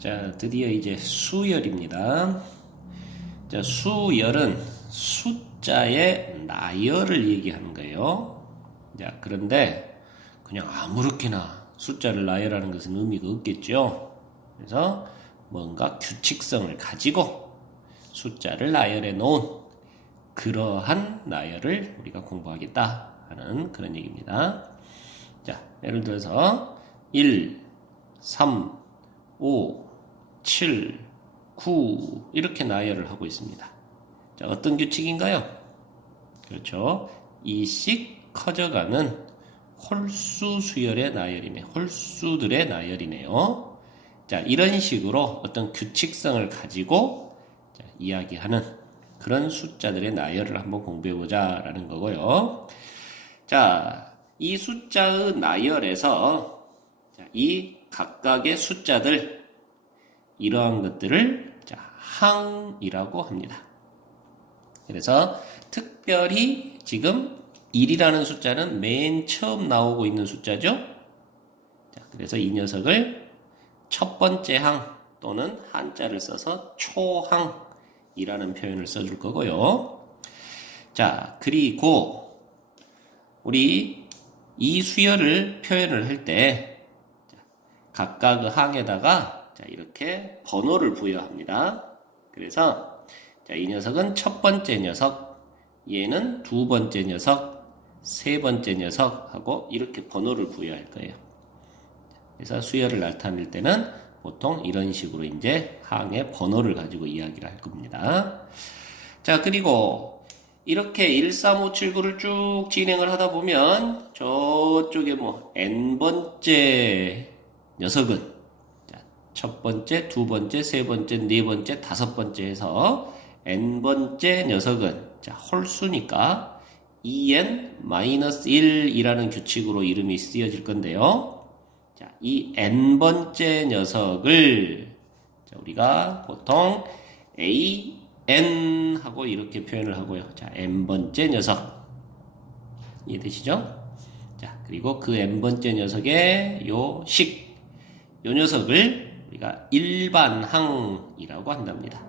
자, 드디어 이제 수열입니다. 자, 수열은 숫자의 나열을 얘기하는 거예요. 자, 그런데 그냥 아무렇게나 숫자를 나열하는 것은 의미가 없겠죠. 그래서 뭔가 규칙성을 가지고 숫자를 나열해 놓은 그러한 나열을 우리가 공부하겠다 하는 그런 얘기입니다. 자, 예를 들어서 1, 3, 5, 7, 9 이렇게 나열을 하고 있습니다. 자, 어떤 규칙인가요? 그렇죠. 2씩 커져가는 홀수 수열의 나열이네. 홀수들의 나열이네요. 자, 이런 식으로 어떤 규칙성을 가지고 이야기하는 그런 숫자들의 나열을 한번 공부해보자 라는 거고요. 자, 이 숫자의 나열에서 이 각각의 숫자들 이러한 것들을 항이라고 합니다. 그래서 특별히 지금 1이라는 숫자는 맨 처음 나오고 있는 숫자죠. 자, 그래서 이 녀석을 첫 번째 항 또는 한자를 써서 초항이라는 표현을 써줄 거고요. 자, 그리고 우리 이 수열을 표현을 할 때 각각 항에다가 이렇게 번호를 부여합니다. 그래서 이 녀석은 첫 번째 녀석, 얘는 두 번째 녀석, 세 번째 녀석 하고 이렇게 번호를 부여할 거예요. 그래서 수열을 나타낼 때는 보통 이런 식으로 이제 항의 번호를 가지고 이야기를 할 겁니다. 자, 그리고 이렇게 1, 3, 5, 7, 9를 쭉 진행을 하다 보면 저쪽에 n번째 녀석은 첫 번째, 두 번째, 세 번째, 네 번째, 다섯 번째 해서 n번째 녀석은 홀수니까 2n-1이라는 규칙으로 이름이 쓰여질 건데요. 자, 이 n번째 녀석을 우리가 보통 an 하고 이렇게 표현을 하고요. 자, n번째 녀석 이해되시죠? 자, 그리고 그 n번째 녀석의 요 녀석을 우리가 일반항이라고 한답니다.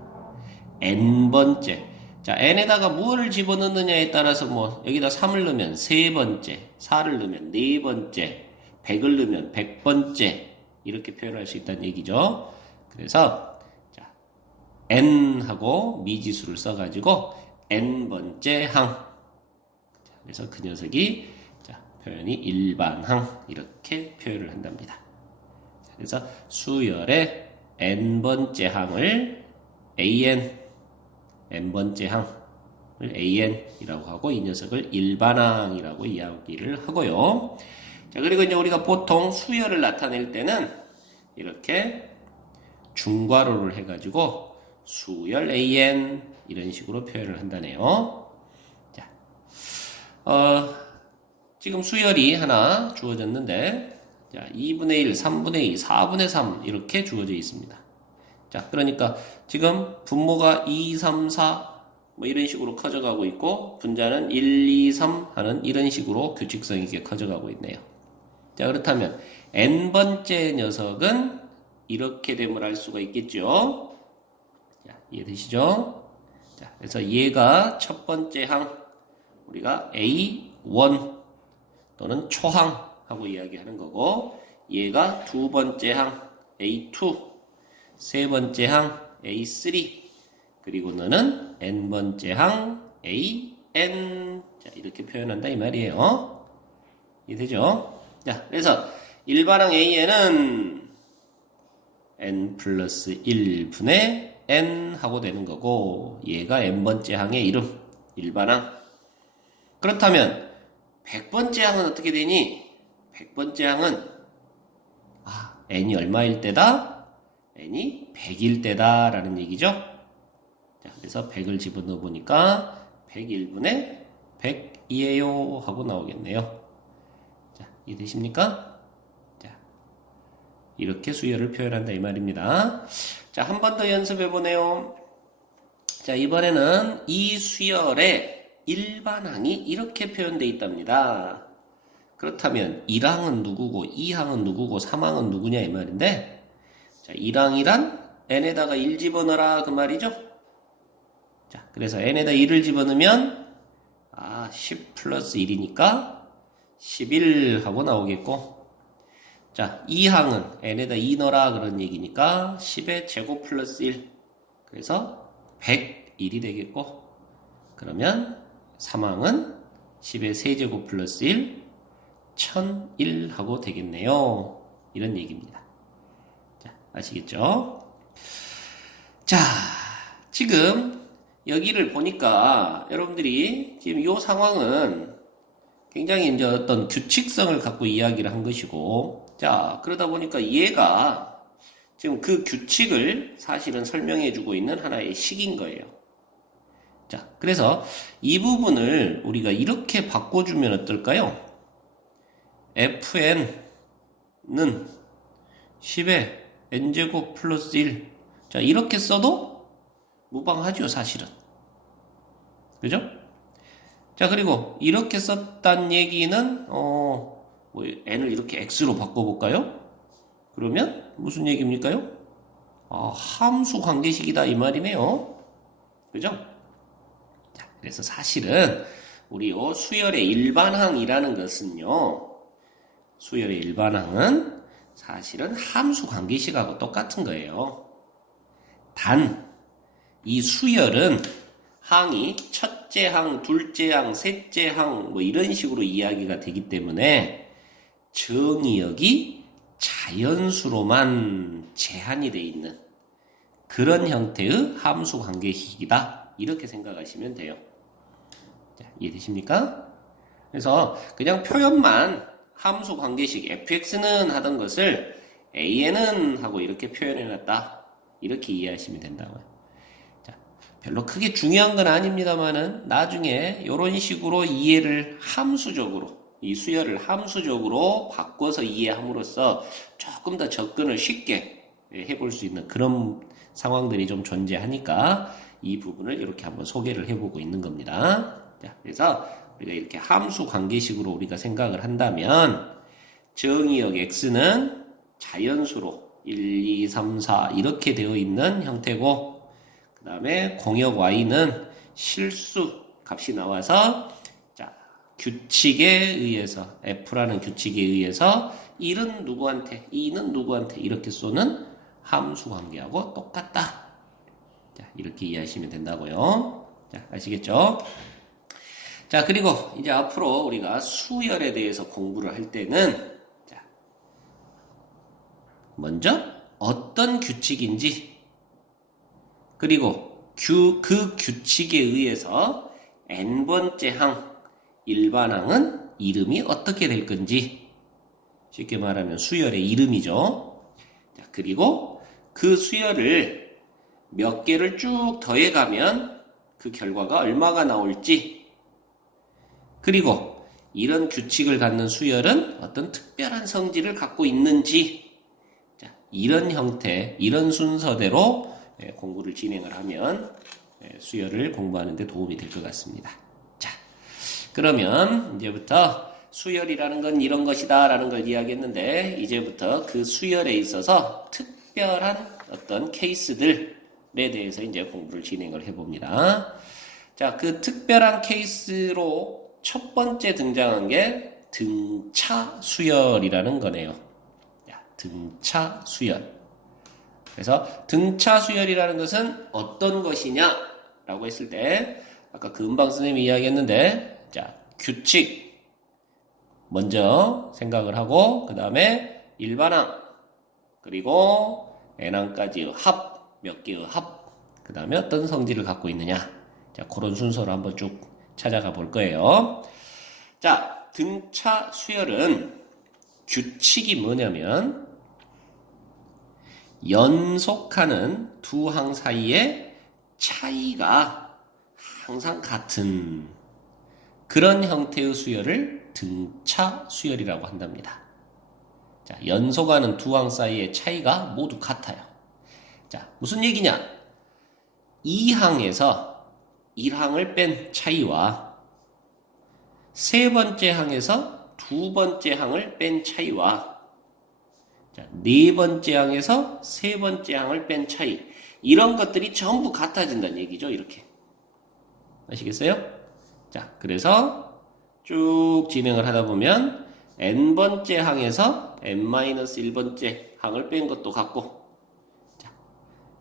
n번째. 자, n에다가 무엇을 집어넣느냐에 따라서 여기다 3을 넣으면 세 번째, 4를 넣으면 네 번째, 100을 넣으면 100번째 이렇게 표현할 수 있다는 얘기죠. 그래서 n하고 미지수를 써가지고 n번째 항. 그래서 그 녀석이 표현이 일반항 이렇게 표현을 한답니다. 그래서 수열의 n번째 항을 n번째 항을 an이라고 하고 이 녀석을 일반항이라고 이야기를 하고요. 자, 그리고 이제 우리가 보통 수열을 나타낼 때는 이렇게 중괄호를 해가지고 수열 an 이런 식으로 표현을 한다네요. 자, 지금 수열이 하나 주어졌는데 자, 2분의 1, 3분의 2, 4분의 3 이렇게 주어져 있습니다. 자, 그러니까 지금 분모가 2, 3, 4 이런 식으로 커져가고 있고 분자는 1, 2, 3 하는 이런 식으로 규칙성 있게 커져가고 있네요. 자, 그렇다면 n번째 녀석은 이렇게 됨을 알 수가 있겠죠. 자, 이해되시죠? 자, 그래서 얘가 첫 번째 항 우리가 A1 또는 초항 하고 이야기하는 거고 얘가 두 번째 항 A2 세 번째 항 A3 그리고 너는 n번째 항 AN 자, 이렇게 표현한다 이 말이에요. 이해되죠? 자, 그래서 일반항 AN은 n 플러스 1분의 n 하고 되는 거고 얘가 n번째 항의 이름 일반항. 그렇다면 100번째 항은 어떻게 되니? 100번째 항은 n이 얼마일 때다? n이 100일 때다 라는 얘기죠. 자, 그래서 100을 집어넣어 보니까 101분의 100이에요 하고 나오겠네요. 자, 이해되십니까? 자, 이렇게 수열을 표현한다 이 말입니다. 자, 한 번 더 연습해 보네요. 자, 이번에는 이 수열의 일반항이 이렇게 표현되어 있답니다. 그렇다면 1항은 누구고 2항은 누구고 3항은 누구냐 이 말인데 자, 1항이란 n에다가 1 집어넣어라 그 말이죠. 자, 그래서 n에다 1을 집어넣으면 10 플러스 1이니까 11 하고 나오겠고, 자, 2항은 n에다 2 넣어라 그런 얘기니까 10의 제곱 플러스 1, 그래서 101이 되겠고, 그러면 3항은 10의 세제곱 플러스 1, 1001 하고 되겠네요. 이런 얘기입니다. 자, 아시겠죠? 자, 지금 여기를 보니까 여러분들이 지금 이 상황은 굉장히 이제 어떤 규칙성을 갖고 이야기를 한 것이고, 자, 그러다 보니까 얘가 지금 그 규칙을 사실은 설명해 주고 있는 하나의 식인 거예요. 자, 그래서 이 부분을 우리가 이렇게 바꿔주면 어떨까요? fn은 10의 n제곱 플러스 1. 자, 이렇게 써도 무방하죠, 사실은. 그죠? 자, 그리고 이렇게 썼단 얘기는 n을 이렇게 x로 바꿔볼까요? 그러면 무슨 얘기입니까요? 함수 관계식이다 이 말이네요. 그죠? 자, 그래서 사실은 우리 수열의 일반항이라는 것은요, 수열의 일반항은 사실은 함수 관계식하고 똑같은 거예요. 단, 이 수열은 항이 첫째 항, 둘째 항, 셋째 항 뭐 이런 식으로 이야기가 되기 때문에 정의역이 자연수로만 제한이 되어 있는 그런 형태의 함수 관계식이다. 이렇게 생각하시면 돼요. 자, 이해되십니까? 그래서 그냥 표현만 함수 관계식 fx는 하던 것을 an은 하고 이렇게 표현해놨다. 이렇게 이해하시면 된다고요. 자, 별로 크게 중요한 건 아닙니다만은 나중에 이런 식으로 이해를 함수적으로, 이 수열을 함수적으로 바꿔서 이해함으로써 조금 더 접근을 쉽게 해볼 수 있는 그런 상황들이 좀 존재하니까 이 부분을 이렇게 한번 소개를 해보고 있는 겁니다. 자, 그래서 우리가 이렇게 함수 관계식으로 우리가 생각을 한다면 정의역 x는 자연수로 1, 2, 3, 4 이렇게 되어 있는 형태고, 그 다음에 공역 y는 실수 값이 나와서 자, 규칙에 의해서 f라는 규칙에 의해서 1은 누구한테, 2는 누구한테 이렇게 쏘는 함수 관계하고 똑같다. 자, 이렇게 이해하시면 된다고요. 자, 아시겠죠? 자, 그리고 이제 앞으로 우리가 수열에 대해서 공부를 할 때는 자, 먼저 어떤 규칙인지, 그리고 그 규칙에 의해서 n번째 항, 일반항은 이름이 어떻게 될 건지, 쉽게 말하면 수열의 이름이죠. 자, 그리고 그 수열을 몇 개를 쭉 더해가면 그 결과가 얼마가 나올지, 그리고 이런 규칙을 갖는 수열은 어떤 특별한 성질을 갖고 있는지, 자, 이런 형태, 이런 순서대로 공부를 진행을 하면 수열을 공부하는 데 도움이 될 것 같습니다. 자, 그러면 이제부터 수열이라는 건 이런 것이다 라는 걸 이야기했는데, 이제부터 그 수열에 있어서 특별한 어떤 케이스들에 대해서 이제 공부를 진행을 해봅니다. 자, 그 특별한 케이스로 첫 번째 등장한 게 등차 수열이라는 거네요. 자, 등차 수열. 그래서 등차 수열이라는 것은 어떤 것이냐라고 했을 때, 아까 금방 선생님이 이야기했는데, 자, 규칙 먼저 생각을 하고, 그 다음에 일반항, 그리고 n항까지의 합, 몇 개의 합, 그 다음에 어떤 성질을 갖고 있느냐. 자, 그런 순서로 한번 쭉 찾아가 볼 거예요. 자, 등차 수열은 규칙이 뭐냐면 연속하는 두 항 사이의 차이가 항상 같은 그런 형태의 수열을 등차 수열이라고 한답니다. 자, 연속하는 두 항 사이의 차이가 모두 같아요. 자, 무슨 얘기냐? 2항에서 1항을 뺀 차이와 세 번째 항에서 두 번째 항을 뺀 차이와 자, 네 번째 항에서 세 번째 항을 뺀 차이. 이런 것들이 전부 같아진다는 얘기죠. 이렇게. 아시겠어요? 자, 그래서 쭉 진행을 하다 보면 n번째 항에서 n-1번째 항을 뺀 것도 같고, 자,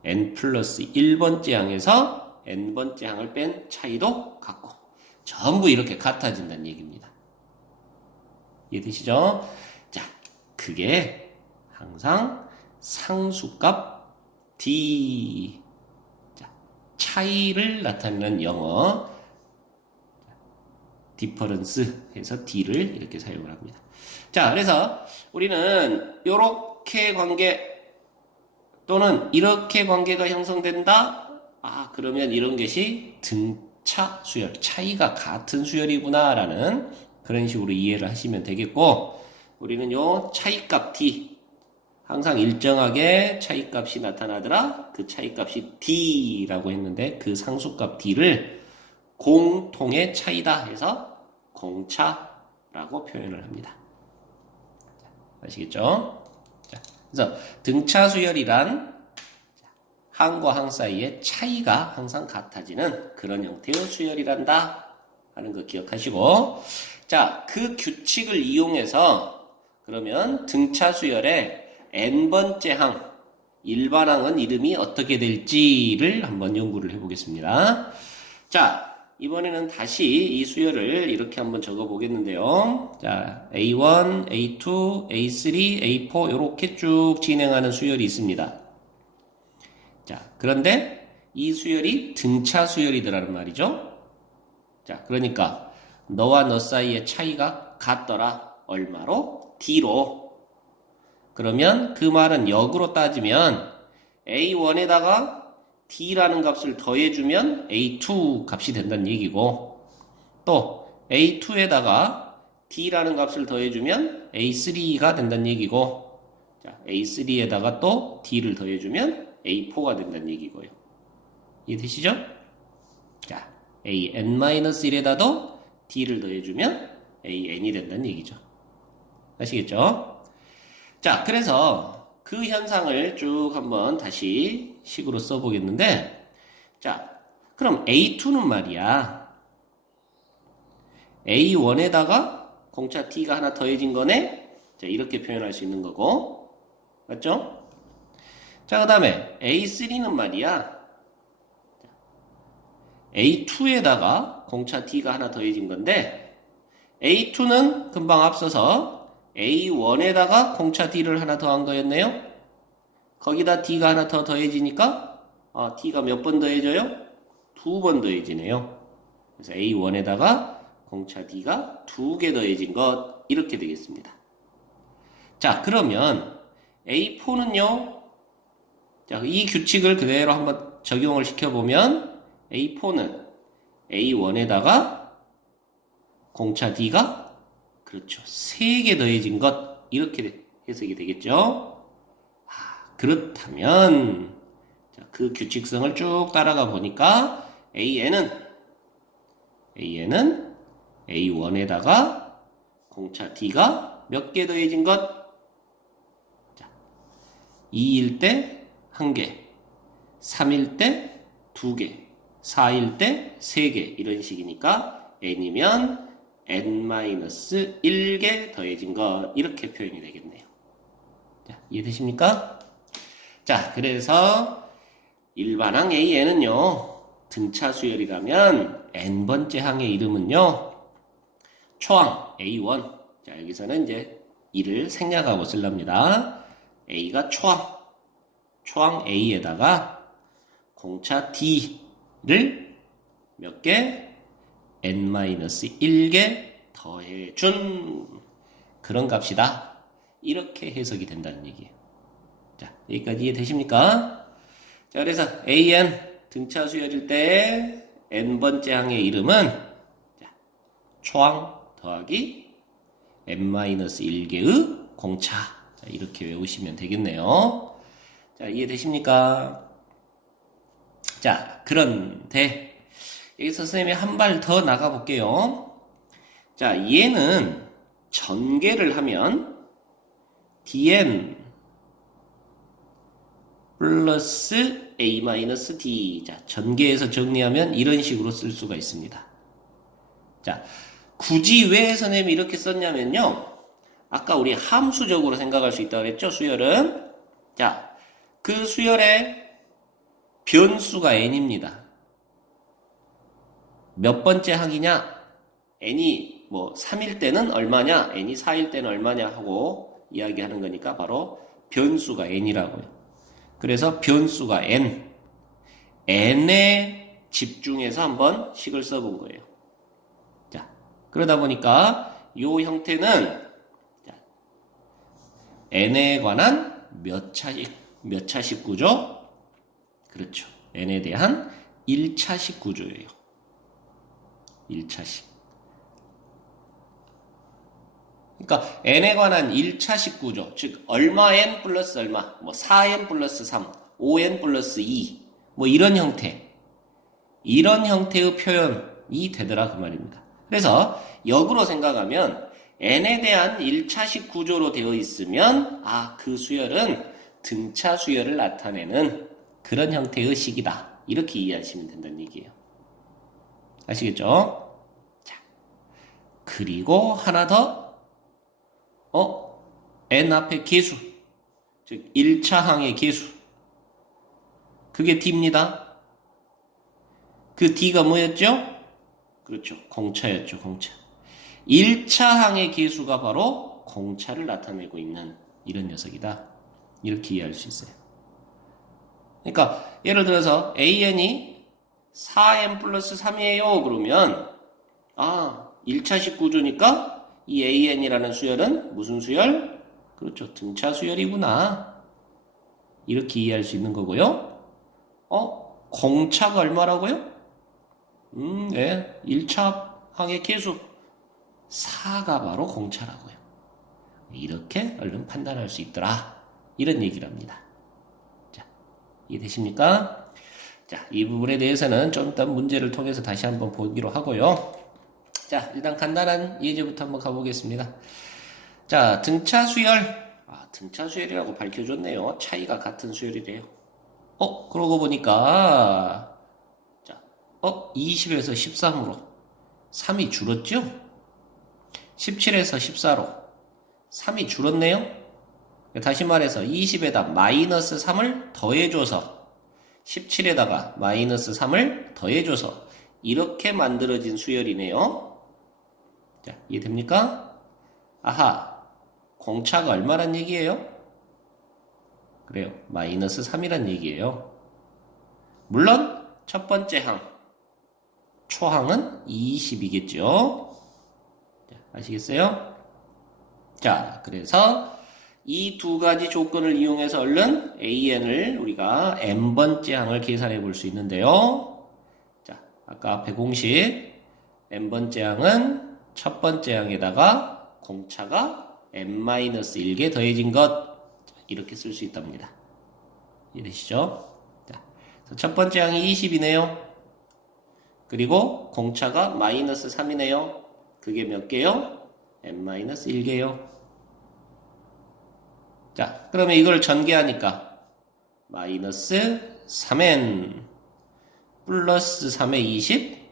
n 플러스 1번째 항에서 n번째 항을 뺀 차이도 같고, 전부 이렇게 같아진다는 얘기입니다. 이해되시죠? 자, 그게 항상 상수값 d, 자, 차이를 나타내는 영어 디퍼런스 해서 d를 이렇게 사용을 합니다. 자, 그래서 우리는 이렇게 관계 또는 이렇게 관계가 형성된다. 아, 그러면 이런 것이 등차 수열, 차이가 같은 수열이구나라는 그런 식으로 이해를 하시면 되겠고, 우리는 요 차이값 d, 항상 일정하게 차이값이 나타나더라. 그 차이값이 d라고 했는데 그 상수값 d를 공통의 차이다 해서 공차라고 표현을 합니다. 아시겠죠? 자, 그래서 등차 수열이란 항과 항 사이의 차이가 항상 같아지는 그런 형태의 수열이란다 하는 거 기억하시고, 자, 그 규칙을 이용해서 그러면 등차 수열의 n번째 항, 일반항은 이름이 어떻게 될지를 한번 연구를 해보겠습니다. 자, 이번에는 다시 이 수열을 이렇게 한번 적어 보겠는데요. 자, A1, A2, A3, A4 이렇게 쭉 진행하는 수열이 있습니다. 자, 그런데 이 수열이 등차 수열이더라는 말이죠. 자, 그러니까 너와 너 사이의 차이가 같더라. 얼마로? D로. 그러면 그 말은 역으로 따지면 A1에다가 D라는 값을 더해주면 A2 값이 된다는 얘기고, 또 A2에다가 D라는 값을 더해주면 A3가 된다는 얘기고, 자, A3에다가 또 D를 더해주면 A4가 된다는 얘기고요. 이해되시죠? 자, AN-1에다도 D를 더해주면 AN이 된다는 얘기죠. 아시겠죠? 자, 그래서 그 현상을 쭉 한번 다시 식으로 써보겠는데, 자, 그럼 A2는 말이야, A1에다가 공차 T가 하나 더해진 거네? 자, 이렇게 표현할 수 있는 거고, 맞죠? 자, 그 다음에 A3는 말이야, A2에다가 공차 T가 하나 더해진 건데, A2는 금방 앞서서 A1에다가 공차 D를 하나 더한 거였네요. 거기다 D가 하나 더 더해지니까 T가 몇 번 더해져요? 2번 더해지네요. 그래서 A1에다가 공차 D가 2개 더해진 것 이렇게 되겠습니다. 자, 그러면 A4는요. 자, 이 규칙을 그대로 한번 적용을 시켜보면 A4는 A1에다가 공차 D가 그렇죠. 3개 더해진 것 이렇게 해석이 되겠죠. 그렇다면 자, 그 규칙성을 쭉 따라가 보니까 AN은 A1에다가 공차 D가 몇 개 더해진 것? 자, 2일 때 1개, 3일 때 2개, 4일 때 3개 이런 식이니까 N이면 n-1개 더해진 것 이렇게 표현이 되겠네요. 자, 이해되십니까? 자, 그래서 일반항 AN은요, 등차 수열이라면 n번째 항의 이름은요, 초항 A1. 자, 여기서는 이제 이를 생략하고 쓸랍니다. A가 초항 A에다가 공차 D를 몇 개? n-1개 더해준 그런 값이다. 이렇게 해석이 된다는 얘기예요. 자, 여기까지 이해되십니까? 자, 그래서 AN 등차 수열일 때 n번째 항의 이름은 자, 초항 더하기 n-1개의 공차. 자, 이렇게 외우시면 되겠네요. 자, 이해되십니까? 자, 그런데 여기서 선생님이 한 발 더 나가 볼게요. 자, 얘는 전개를 하면 dn 플러스 A 마이너스 D. 자, 전개해서 정리하면 이런 식으로 쓸 수가 있습니다. 자, 굳이 왜 선생님이 이렇게 썼냐면요. 아까 우리 함수적으로 생각할 수 있다고 그랬죠, 수열은. 자, 그 수열의 변수가 n입니다. 몇 번째 항이냐? n이 뭐 3일 때는 얼마냐? n이 4일 때는 얼마냐? 하고 이야기하는 거니까 바로 변수가 n이라고요. 그래서 변수가 n에 집중해서 한번 식을 써본 거예요. 자, 그러다 보니까 이 형태는 n에 관한 몇 차식 구조? 그렇죠. n에 대한 1차식 구조예요. 1차식. 그러니까 n에 관한 1차식 구조, 즉 얼마 n 플러스 얼마, 뭐 4n 플러스 3, 5n 플러스 2, 뭐 이런 형태의 표현이 되더라 그 말입니다. 그래서 역으로 생각하면 n에 대한 1차식 구조로 되어 있으면 그 수열은 등차 수열을 나타내는 그런 형태의 식이다. 이렇게 이해하시면 된다는 얘기예요. 아시겠죠? 자, 그리고 하나 더 n 앞에 계수, 즉 1차항의 계수, 그게 d입니다. 그 d가 뭐였죠? 그렇죠. 공차였죠. 공차. 1차항의 계수가 바로 공차를 나타내고 있는 이런 녀석이다. 이렇게 이해할 수 있어요. 그러니까 예를 들어서 an이 4n 플러스 3이에요. 그러면 1차식 구조니까 이 an이라는 수열은 무슨 수열? 그렇죠. 등차 수열이구나. 이렇게 이해할 수 있는 거고요. 공차가 얼마라고요? 네. 1차 항의 계수 4가 바로 공차라고요. 이렇게 얼른 판단할 수 있더라. 이런 얘기를 합니다. 자, 이해되십니까? 자, 이 부분에 대해서는 좀 이따 문제를 통해서 다시 한번 보기로 하고요. 자, 일단 간단한 예제부터 한번 가보겠습니다. 자, 등차 수열. 등차 수열이라고 밝혀줬네요. 차이가 같은 수열이래요. 그러고 보니까, 자, 20에서 13으로 3이 줄었죠? 17에서 14로 3이 줄었네요? 다시 말해서 20에다 마이너스 3을 더해줘서 17에다가 마이너스 3을 더해줘서 이렇게 만들어진 수열이네요. 자, 이해됩니까? 공차가 얼마란 얘기예요? 그래요. 마이너스 3이란 얘기예요. 물론 첫 번째 항, 초항은 20이겠죠. 자, 아시겠어요? 자, 그래서 이 두 가지 조건을 이용해서 얼른 an을 우리가 n번째 항을 계산해 볼 수 있는데요. 자, 아까 앞에 공식 n번째 항은 첫 번째 항에다가 공차가 n-1개 더해진 것, 이렇게 쓸 수 있답니다. 이해되시죠? 자, 첫 번째 항이 20이네요. 그리고 공차가 마이너스 3이네요. 그게 몇 개요? n-1개요. 자, 그러면 이걸 전개하니까 마이너스 3n 플러스 3의 20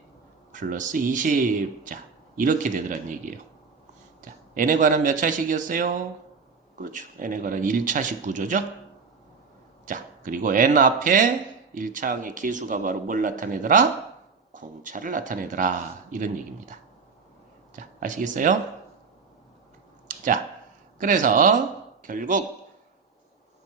플러스 20. 자, 이렇게 되더란 얘기예요. 자, n에 관한 몇 차식이었어요? 그렇죠. n에 관한 1차식 구조죠. 자, 그리고 n 앞에 1차항의 계수가 바로 뭘 나타내더라? 공차를 나타내더라. 이런 얘기입니다. 자, 아시겠어요? 자, 그래서 결국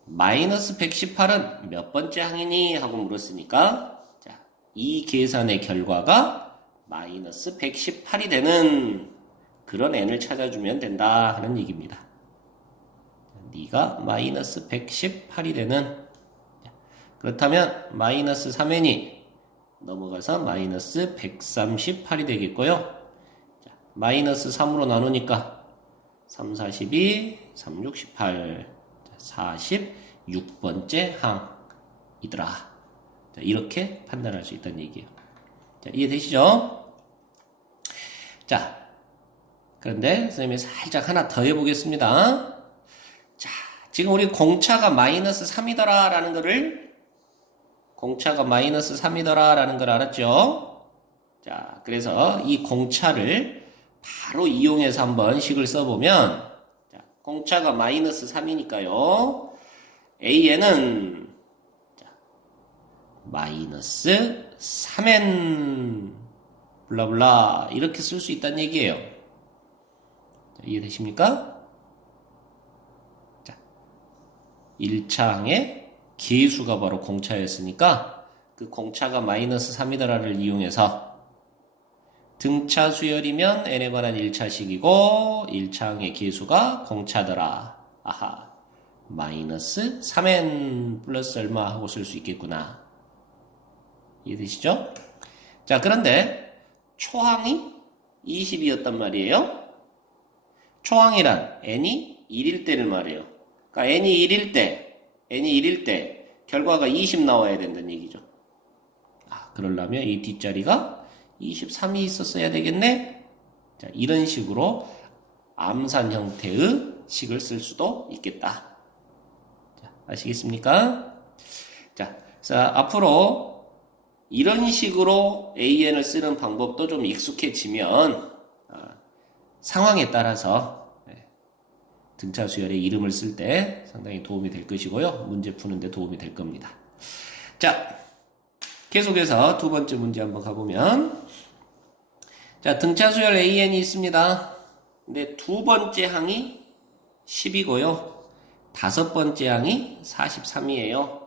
마이너스 118은 몇 번째 항이니? 하고 물었으니까, 자, 이 계산의 결과가 마이너스 118이 되는 그런 n을 찾아주면 된다 하는 얘기입니다. 네가 마이너스 118이 되는, 그렇다면 마이너스 3n이 넘어가서 마이너스 138이 되겠고요. 자, 마이너스 3으로 나누니까 3, 42, 3, 6, 18, 46번째 항이더라. 자, 이렇게 판단할 수 있다는 얘기예요. 자, 이해되시죠? 자, 그런데 선생님이 살짝 하나 더 해보겠습니다. 자, 지금 우리 공차가 마이너스 3이더라 라는 거를 공차가 마이너스 3이더라 라는 걸 알았죠? 자, 그래서 이 공차를 바로 이용해서 한번 식을 써보면 자, 공차가 마이너스 3이니까요. AN은 자, 마이너스 3n 블라블라 이렇게 쓸 수 있다는 얘기예요. 자, 이해되십니까? 자, 1차 항의 계수가 바로 공차였으니까 그 공차가 마이너스 3이더라를 이용해서 등차 수열이면 n에 관한 1차식이고 1차 항의 계수가 공차더라. 아하, 마이너스 3n 플러스 얼마 하고 쓸 수 있겠구나. 이해되시죠? 자, 그런데 초항이 20이었단 말이에요. 초항이란 n이 1일 때를 말해요. 그러니까 n이 1일 때 결과가 20 나와야 된다는 얘기죠. 아, 그러려면 이 뒷자리가 23이 있었어야 되겠네? 자, 이런 식으로 암산 형태의 식을 쓸 수도 있겠다. 자, 아시겠습니까? 자, 앞으로 이런 식으로 AN을 쓰는 방법도 좀 익숙해지면 상황에 따라서 등차 수열의 이름을 쓸 때 상당히 도움이 될 것이고요. 문제 푸는데 도움이 될 겁니다. 자, 계속해서 두 번째 문제 한번 가보면 자, 등차 수열 AN이 있습니다. 근데 두 번째 항이 10이고요. 다섯 번째 항이 43이에요.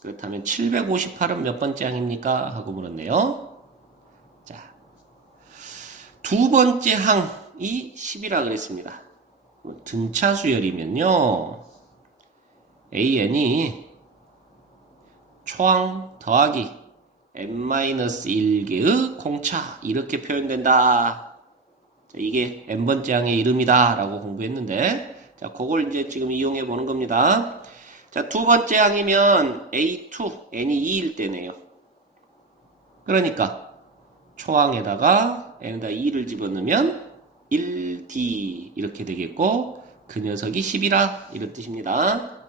그렇다면 758은 몇 번째 항입니까? 하고 물었네요. 자, 두 번째 항이 10이라 그랬습니다. 등차 수열이면요. AN이 초항 더하기 n-1개의 공차 이렇게 표현된다. 자, 이게 n번째 항의 이름이다 라고 공부했는데 자, 그걸 이제 지금 이용해 보는 겁니다. 자, 두 번째 항이면 A2, n이 2일 때네요. 그러니까 초항에다가 n에다 2를 집어넣으면 1D 이렇게 되겠고 그 녀석이 10이라 이런 뜻입니다.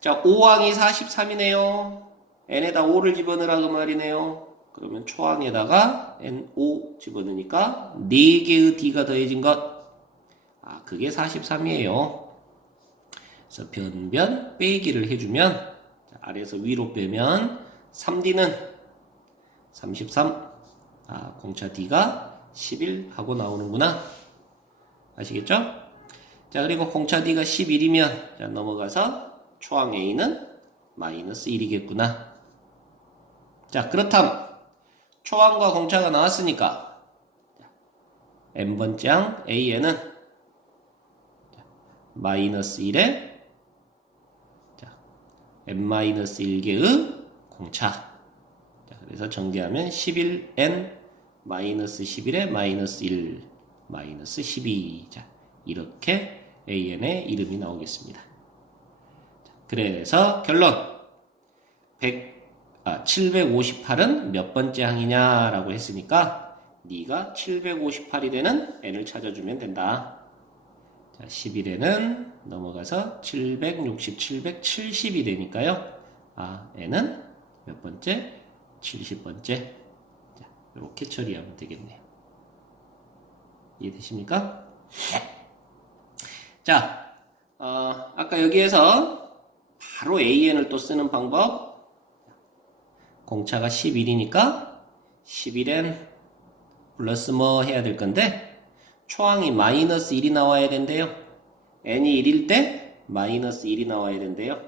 자, 5항이 43이네요. n에다 5를 집어넣으라 그 말이네요. 그러면 초항에다가 n5 집어넣으니까 4개의 d가 더해진 것. 아, 그게 43이에요. 그래서 변변 빼기를 해주면 아래에서 위로 빼면 3d는 33. 아, 공차 d가 11 하고 나오는구나. 아시겠죠? 자, 그리고 공차 d가 11이면 자, 넘어가서 초항 a는 마이너스 1이겠구나. 자, 그렇다면 초항과 공차가 나왔으니까 n번째 항 AN은 마이너스 1에 n-1개의 공차. 자, 그래서 전개하면 11n 마이너스 11에 마이너스 1 마이너스 12. 자, 이렇게 AN의 이름이 나오겠습니다. 자, 그래서 결론 758은 몇 번째 항이냐라고 했으니까 네가 758이 되는 n을 찾아주면 된다. 자, 11에는 넘어가서 760, 770이 되니까요. 아, n은 몇 번째? 70번째. 자, 이렇게 처리하면 되겠네요. 이해되십니까? 자, 아까 여기에서 바로 AN을 또 쓰는 방법. 공차가 11이니까 11n 플러스 뭐 해야 될 건데 초항이 마이너스 1이 나와야 된대요. n이 1일 때 마이너스 1이 나와야 된대요.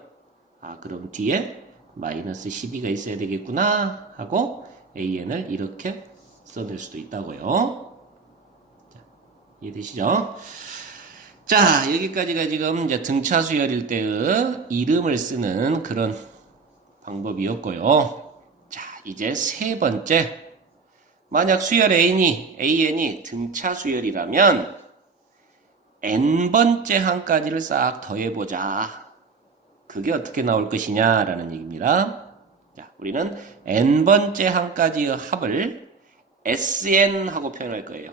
아, 그럼 뒤에 마이너스 12가 있어야 되겠구나 하고 AN을 이렇게 써낼 수도 있다고요. 자, 이해되시죠? 자, 여기까지가 지금 이제 등차 수열일 때의 이름을 쓰는 그런 방법이었고요. 자, 이제 세 번째. 만약 수열 AN이 등차 수열이라면 n번째 항까지를 싹 더해보자. 그게 어떻게 나올 것이냐라는 얘기입니다. 자, 우리는 n번째 항까지의 합을 SN하고 표현할 거예요.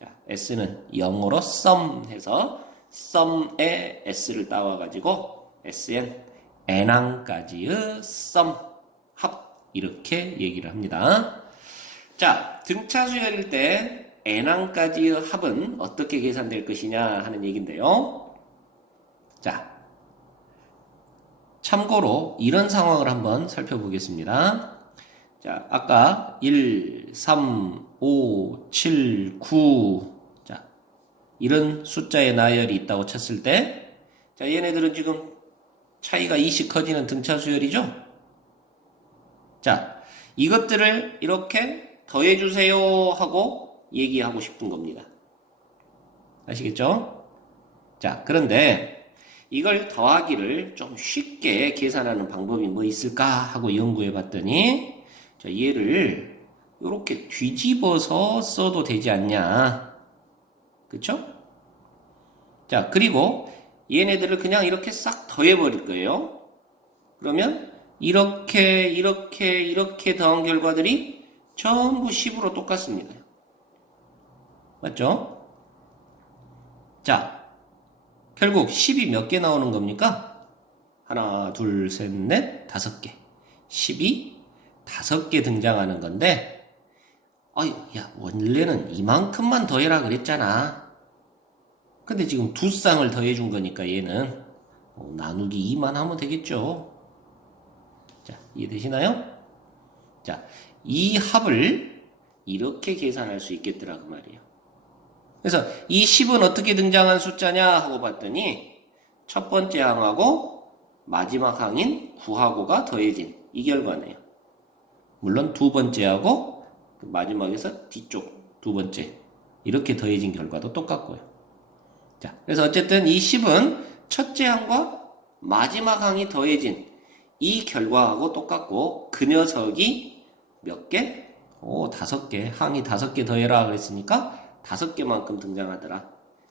자, S는 영어로 sum 해서 sum에 S를 따와가지고 SN, n항까지의 썸, 합, 이렇게 얘기를 합니다. 자, 등차 수열일 때 n항까지의 합은 어떻게 계산될 것이냐 하는 얘기인데요. 자, 참고로 이런 상황을 한번 살펴보겠습니다. 자, 아까 1, 3, 5, 7, 9, 자, 이런 숫자의 나열이 있다고 쳤을 때, 자, 얘네들은 지금 차이가 2씩 커지는 등차 수열이죠? 자, 이것들을 이렇게 더해주세요 하고 얘기하고 싶은 겁니다. 아시겠죠? 자, 그런데 이걸 더하기를 좀 쉽게 계산하는 방법이 뭐 있을까 하고 연구해 봤더니, 자, 얘를 이렇게 뒤집어서 써도 되지 않냐. 그쵸? 자, 그리고 얘네들을 그냥 이렇게 싹 더해버릴 거예요. 그러면 이렇게 더한 결과들이 전부 10으로 똑같습니다. 맞죠? 자, 결국 10이 몇 개 나오는 겁니까? 하나, 둘, 셋, 넷, 5개. 10이 5개 등장하는 건데, 어이, 야, 원래는 이만큼만 더해라 그랬잖아. 근데 지금 2쌍을 더해준 거니까 얘는 나누기 2만 하면 되겠죠. 자, 이해되시나요? 자, 이 합을 이렇게 계산할 수 있겠더라 그 말이에요. 그래서 이 10은 어떻게 등장한 숫자냐 하고 봤더니 첫 번째 항하고 마지막 항인 9하고가 더해진 이 결과네요. 물론 두 번째하고 마지막에서 뒤쪽 두 번째 이렇게 더해진 결과도 똑같고요. 자, 그래서 어쨌든 이 10은 첫째 항과 마지막 항이 더해진 이 결과하고 똑같고 그 녀석이 몇 개? 5개. 항이 5개 더해라 그랬으니까 5개만큼 등장하더라.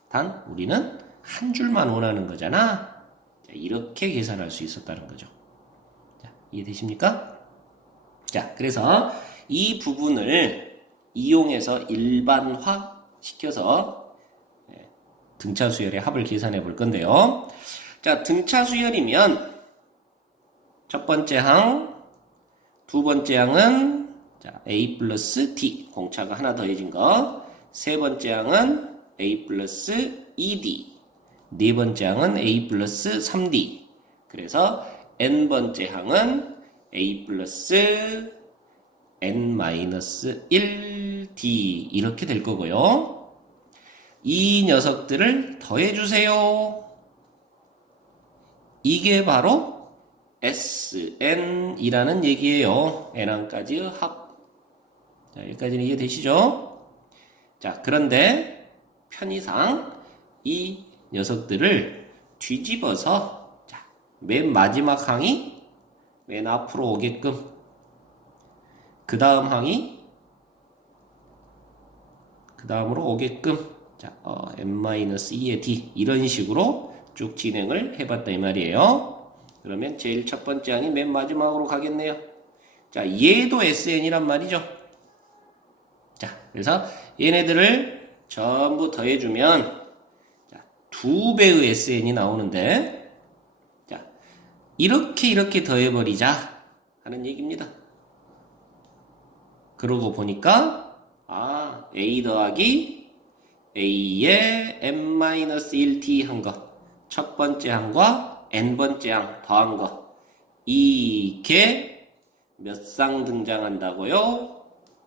단 우리는 한 줄만 원하는 거잖아. 자, 이렇게 계산할 수 있었다는 거죠. 자, 이해되십니까? 자, 그래서 이 부분을 이용해서 일반화 시켜서 등차 수열의 합을 계산해 볼 건데요. 자, 등차 수열이면 첫 번째 항, 두 번째 항은 자, A 플러스 D, 공차가 하나 더해진 거. 세 번째 항은 A 플러스 2D. 네 번째 항은 A 플러스 3D. 그래서 N번째 항은 A 플러스 N 마이너스 1D. 이렇게 될 거고요. 이 녀석들을 더해주세요. 이게 바로 SN이라는 얘기예요. n항까지의 합. 자, 여기까지는 이해되시죠? 자, 그런데 편의상 이 녀석들을 뒤집어서 자, 맨 마지막 항이 맨 앞으로 오게끔 그 다음 항이 그 다음으로 오게끔 자, n-2의 d 이런 식으로 쭉 진행을 해봤다 이 말이에요. 그러면 제일 첫 번째 항이 맨 마지막으로 가겠네요. 자, 얘도 SN이란 말이죠. 자, 그래서 얘네들을 전부 더해주면 자, 2배의 SN이 나오는데 자, 이렇게 더해버리자 하는 얘기입니다. 그러고 보니까 A 더하기 A의 n-1t 한 거, 첫 번째 항과 n번째 항 더한 거, 이게 몇 쌍 등장한다고요?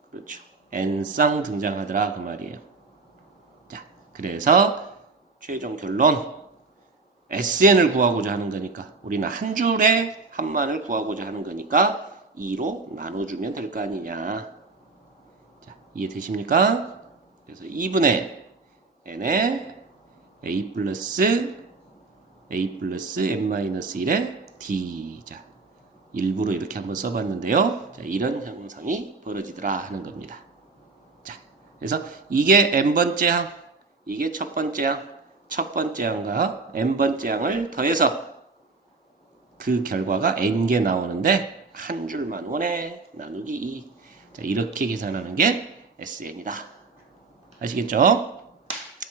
그렇죠. n쌍 등장하더라 그 말이에요. 자, 그래서 최종 결론 SN을 구하고자 하는 거니까 우리는 한 줄에 합만을 구하고자 하는 거니까 2로 나눠주면 될 거 아니냐. 자, 이해되십니까? 그래서 2분의 n에 a 플러스 n-1의 d. 자, 일부러 이렇게 한번 써봤는데요. 자, 이런 형상이 벌어지더라 하는 겁니다. 자, 그래서 이게 n번째 항, 이게 첫 번째 항, 첫 번째 항과 n번째 항을 더해서 그 결과가 n개 나오는데 한 줄만 원에 나누기 2. 자, 이렇게 계산하는 게 SN이다. 아시겠죠?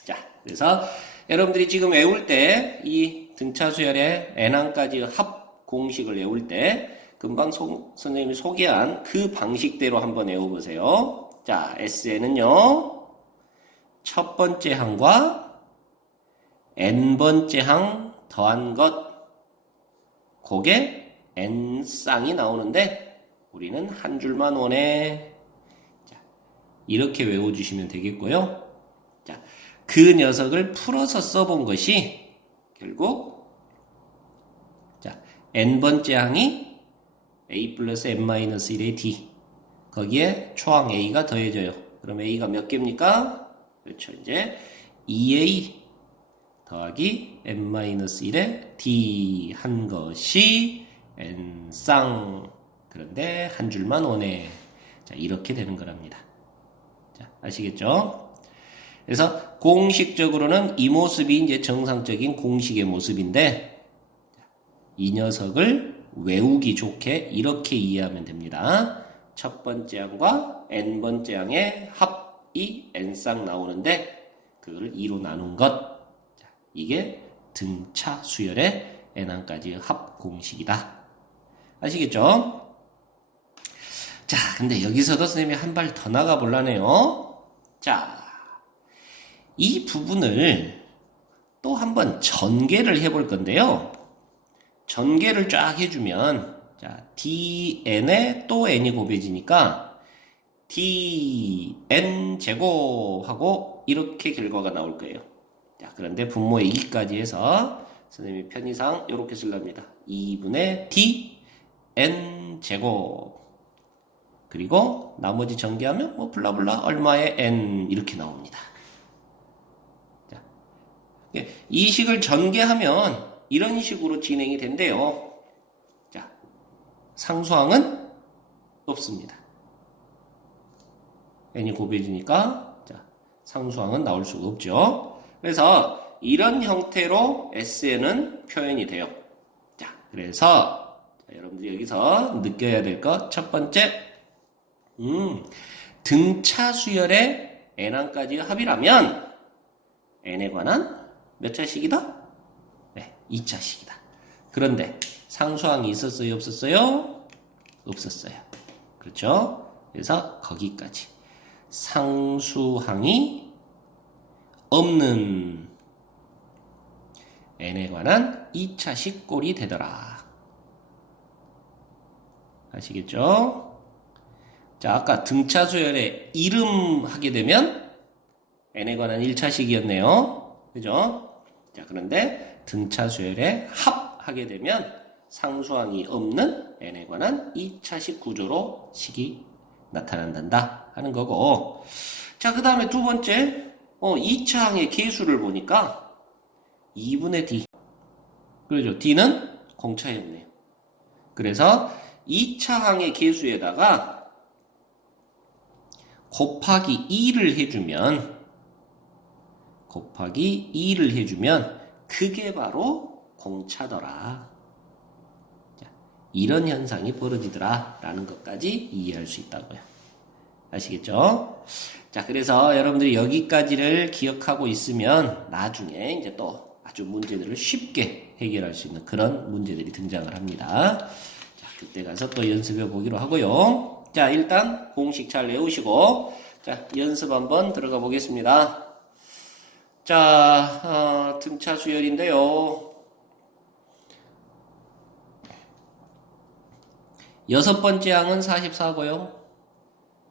자, 그래서 여러분들이 지금 외울 때 이 등차 수열의 n항까지 합 공식을 외울 때 금방 선생님이 소개한 그 방식대로 한번 외워보세요. 자, Sn은요, 첫 번째 항과 n번째 항 더한 것, 그게 n쌍이 나오는데 우리는 한 줄만 원해. 자, 이렇게 외워주시면 되겠고요. 자, 그 녀석을 풀어서 써본 것이 결국 자, n번째 항이 a 플러스 n-1의 d, 거기에 초항 a가 더해져요. 그럼 a가 몇 개입니까? 그렇죠. 이제 2a 더하기 n-1의 d 한 것이 n쌍. 그런데 한 줄만 오네. 자, 이렇게 되는 거랍니다. 자, 아시겠죠? 그래서 공식적으로는 이 모습이 이제 정상적인 공식의 모습인데, 이 녀석을 외우기 좋게 이렇게 이해하면 됩니다. 첫 번째 항과 n번째 항의 합이 n쌍 나오는데, 그걸 2로 나눈 것. 자, 이게 등차 수열의 n항까지의 합 공식이다. 아시겠죠? 자, 근데 여기서도 선생님이 한 발 더 나가 볼라네요. 자, 이 부분을 또 한번 전개를 해볼 건데요. 전개를 쫙 해주면, 자, dn에 또 n이 곱해지니까 dn 제곱하고 이렇게 결과가 나올 거예요. 자, 그런데 분모의 2까지 해서 선생님이 편의상 이렇게 쓸랍니다. 2분의 dn 제곱. 그리고 나머지 전개하면 뭐 블라블라 얼마의 n 이렇게 나옵니다. 자, 이 식을 전개하면 이런 식으로 진행이 된대요. 자, 상수항은 없습니다. n이 곱해지니까 자, 상수항은 나올 수가 없죠. 그래서 이런 형태로 SN은 표현이 돼요. 자, 그래서 자, 여러분들이 여기서 느껴야 될 것 첫 번째, 등차 수열의 n항까지의 합이라면 n에 관한 몇 차식이다? 네, 2차식이다. 그런데 상수항이 있었어요, 없었어요? 없었어요. 그렇죠? 그래서 거기까지. 상수항이 없는 n에 관한 2차식 꼴이 되더라. 아시겠죠? 자, 아까 등차 수열의 이름 하게 되면 n에 관한 1차식이었네요. 그죠? 자, 그런데 등차 수열의 합 하게 되면 상수항이 없는 n에 관한 2차식 구조로 식이 나타난단다 하는 거고. 자, 그 다음에 두 번째, 2차항의 계수를 보니까 2분의 d. 그러죠. d는 공차였네요. 그래서 2차항의 계수에다가 곱하기 2를 해주면 그게 바로 공차더라. 자, 이런 현상이 벌어지더라 라는 것까지 이해할 수 있다고요. 아시겠죠? 자, 그래서 여러분들이 여기까지를 기억하고 있으면 나중에 이제 또 아주 문제들을 쉽게 해결할 수 있는 그런 문제들이 등장을 합니다. 자, 그때 가서 또 연습해 보기로 하고요. 자, 일단 공식 잘 외우시고, 자, 연습 한번 들어가 보겠습니다. 자, 등차 수열인데요. 6번째 항은 44고요.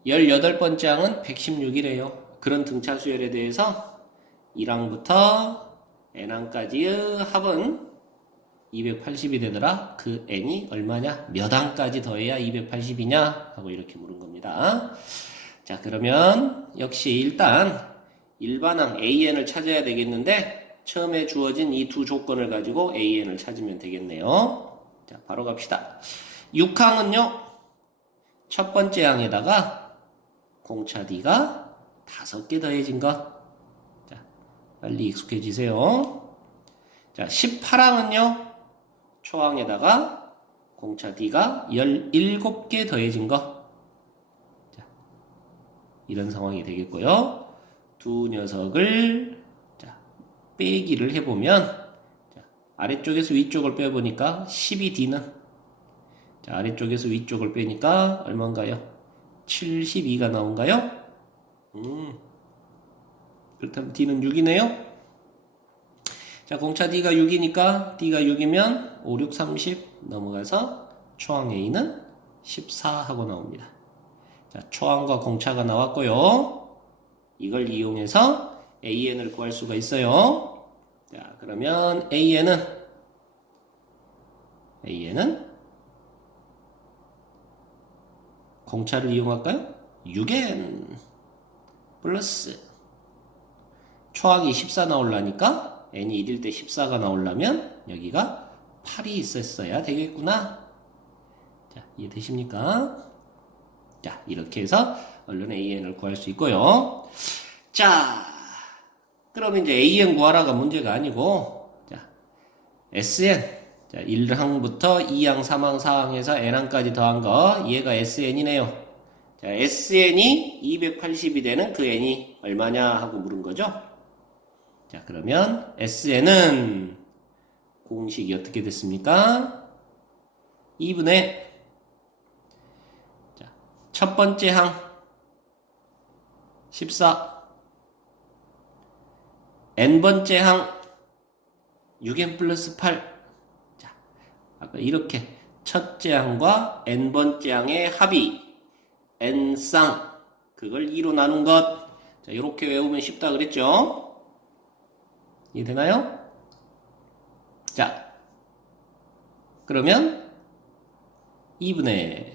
18번째 항은 116이래요. 그런 등차 수열에 대해서 1항부터 n항까지의 합은 280이 되더라. 그 n이 얼마냐? 몇 항까지 더해야 280이냐? 하고 이렇게 물은 겁니다. 자, 그러면 역시 일단 일반항 AN을 찾아야 되겠는데 처음에 주어진 이 두 조건을 가지고 AN을 찾으면 되겠네요. 자, 바로 갑시다. 6항은요. 첫 번째 항에다가 공차 D가 5개 더해진 것. 자, 빨리 익숙해지세요. 자, 18항은요. 초항에다가 공차 D가 17개 더해진 거. 자, 이런 상황이 되겠고요. 두 녀석을 자, 빼기를 해보면 자, 아래쪽에서 위쪽을 빼보니까 12D는 자, 아래쪽에서 위쪽을 빼니까 얼마인가요? 72가 나온가요? 그렇다면 D는 6이네요. 자, 공차 D가 6이니까 D가 6이면 5, 6, 30 넘어가서 초항 A는 14 하고 나옵니다. 자, 초항과 공차가 나왔고요. 이걸 이용해서 AN을 구할 수가 있어요. 자, 그러면 AN은 공차를 이용할까요? 6N 플러스 초항이 14 나오려니까 n이 1일 때 14가 나오려면 여기가 8이 있었어야 되겠구나. 자, 이해되십니까? 자, 이렇게 해서 얼른 AN을 구할 수 있고요. 자, 그러면 이제 AN 구하라가 문제가 아니고, 자, SN. 자, 1항부터 2항, 3항, 4항에서 n항까지 더한 거, 얘가 SN이네요. 자, SN이 280이 되는 그 n이 얼마냐 하고 물은 거죠. 자, 그러면 SN은 공식이 어떻게 됐습니까? 2분의 자, 첫 번째 항 14 n번째 항 6n 플러스 8 자, 아까 이렇게 첫째 항과 n번째 항의 합이 n쌍 그걸 2로 나눈 것 자, 이렇게 외우면 쉽다 그랬죠? 이해되나요? 자, 그러면 2분의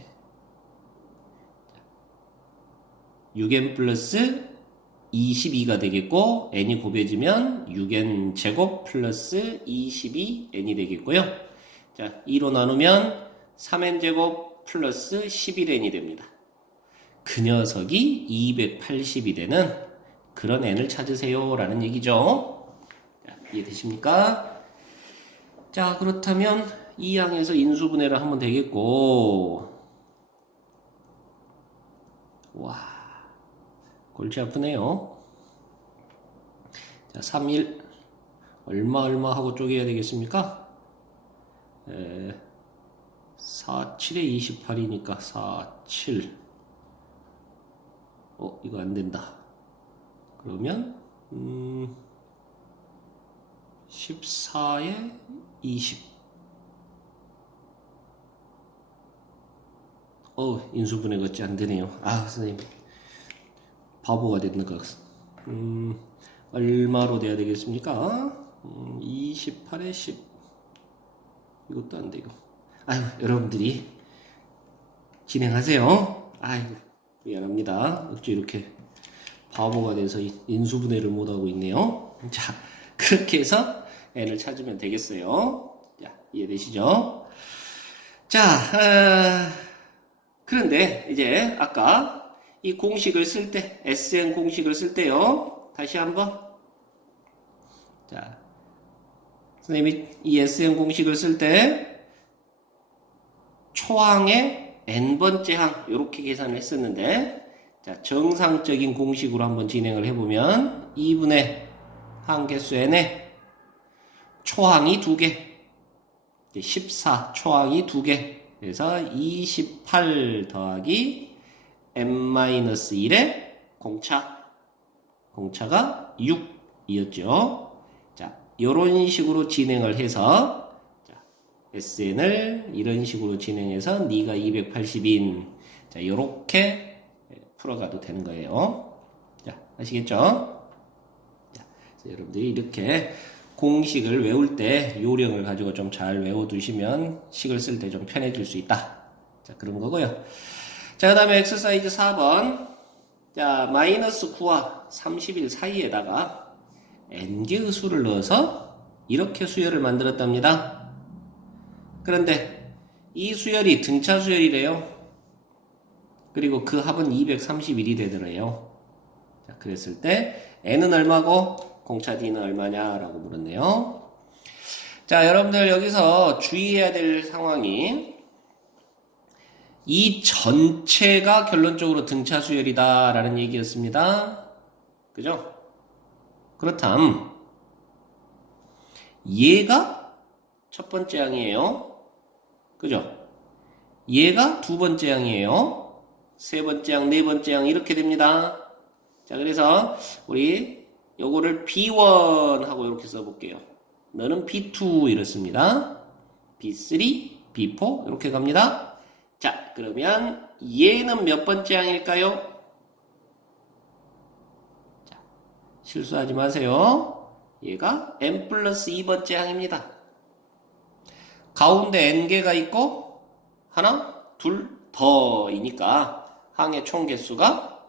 6n 플러스 22가 되겠고 n이 곱해지면 6n 제곱 플러스 22n이 되겠고요. 자, 2로 나누면 3n 제곱 플러스 11n이 됩니다. 그 녀석이 280이 되는 그런 n을 찾으세요 라는 얘기죠. 자, 이해되십니까? 자, 그렇다면 이 항에서 인수분해를 하면 되겠고, 와, 골치 아프네요. 자, 3, 1, 얼마 하고 쪼개야 되겠습니까? 4, 7에 28이니까 4, 7. 이거 안 된다. 그러면, 14에 20. 인수분해 같지 안 되네요. 아, 선생님. 바보가 됐는 것 같습니다. 얼마로 돼야 되겠습니까? 28에 10. 이것도 안 되고. 아유, 여러분들이 진행하세요. 아이고, 미안합니다. 어째 이렇게 바보가 돼서 인수분해를 못하고 있네요. 자, 그렇게 해서 n을 찾으면 되겠어요. 자, 이해되시죠? 자, 그런데 이제 아까 이 공식을 쓸 때, SN 공식을 쓸 때요. 다시 한번. 자, 선생님이 이 SN 공식을 쓸 때 초항의 n번째 항 이렇게 계산을 했었는데 자, 정상적인 공식으로 한번 진행을 해보면 2분의 항개수 n에 초항이 2개 14 초항이 2개 그래서 28 더하기 n-1의 공차가 6이었죠. 자, 요런 식으로 진행을 해서 자, SN을 이런 식으로 진행해서 네가 280인 자, 요렇게 풀어가도 되는 거예요. 자, 아시겠죠? 자, 여러분들이 이렇게 공식을 외울 때 요령을 가지고 좀 잘 외워두시면 식을 쓸 때 좀 편해질 수 있다. 자, 그런 거고요. 자, 그 다음에 엑서사이즈 4번. 자, 마이너스 9와 30일 사이에다가 n개의 수를 넣어서 이렇게 수열을 만들었답니다. 그런데 이 수열이 등차 수열이래요. 그리고 그 합은 231이 되더래요. 자, 그랬을 때 n은 얼마고 공차 D는 얼마냐라고 물었네요. 자, 여러분들 여기서 주의해야 될 상황이 이 전체가 결론적으로 등차 수열이다라는 얘기였습니다. 그죠? 그렇담 얘가 첫 번째 항이에요. 그죠? 얘가 두 번째 항이에요. 세 번째 항, 네 번째 항 이렇게 됩니다. 자, 그래서 우리 요거를 B1 하고 이렇게 써볼게요. 너는 B2 이렇습니다. B3, B4 이렇게 갑니다. 자, 그러면 얘는 몇 번째 항일까요? 자, 실수하지 마세요. 얘가 n 플러스 2번째 항입니다. 가운데 n개가 있고 하나, 둘 더이니까 항의 총 개수가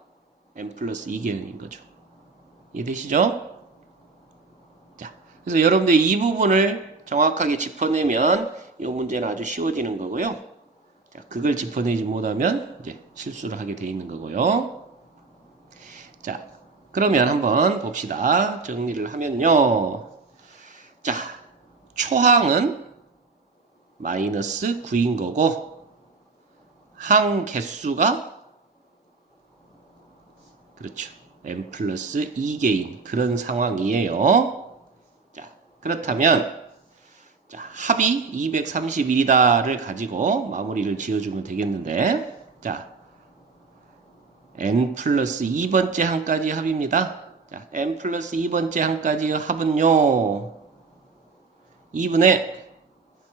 n 플러스 2개인 거죠. 이해되시죠? 자, 그래서 여러분들 이 부분을 정확하게 짚어내면 이 문제는 아주 쉬워지는 거고요. 자, 그걸 짚어내지 못하면 이제 실수를 하게 돼 있는 거고요. 자, 그러면 한번 봅시다. 정리를 하면요. 자, 초항은 마이너스 9인 거고 항 개수가 그렇죠. n 플러스 2개인 그런 상황이에요. 자, 그렇다면 자, 합이 231이다를 가지고 마무리를 지어주면 되겠는데 자, n 플러스 2번째 항까지 합입니다. 자, n 플러스 2번째 항까지 합은요 2분의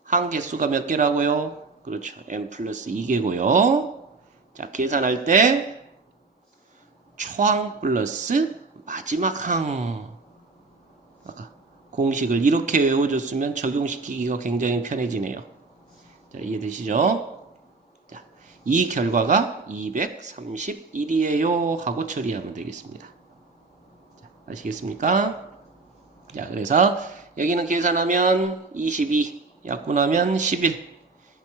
항 개수가 몇 개라고요? 그렇죠. n 플러스 2개고요. 자, 계산할 때 초항 플러스 마지막 항. 아까 공식을 이렇게 외워줬으면 적용시키기가 굉장히 편해지네요. 자, 이해되시죠? 자, 이 결과가 231이에요 하고 처리하면 되겠습니다. 자, 아시겠습니까? 자, 그래서 여기는 계산하면 22, 약분하면 11,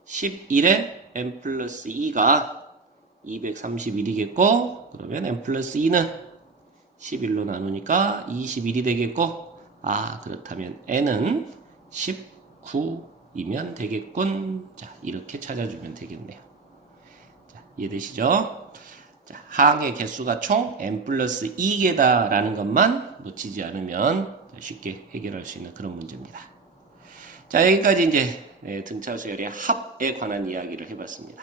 11에 n 플러스 2가 231이겠고 그러면 n 플러스 2는 11로 나누니까 21이 되겠고 아 그렇다면 n은 19이면 되겠군. 자 이렇게 찾아주면 되겠네요. 자 이해되시죠? 자 항의 개수가 총 n 플러스 2개다 라는 것만 놓치지 않으면 쉽게 해결할 수 있는 그런 문제입니다. 자 여기까지 이제 등차수열의 합에 관한 이야기를 해봤습니다.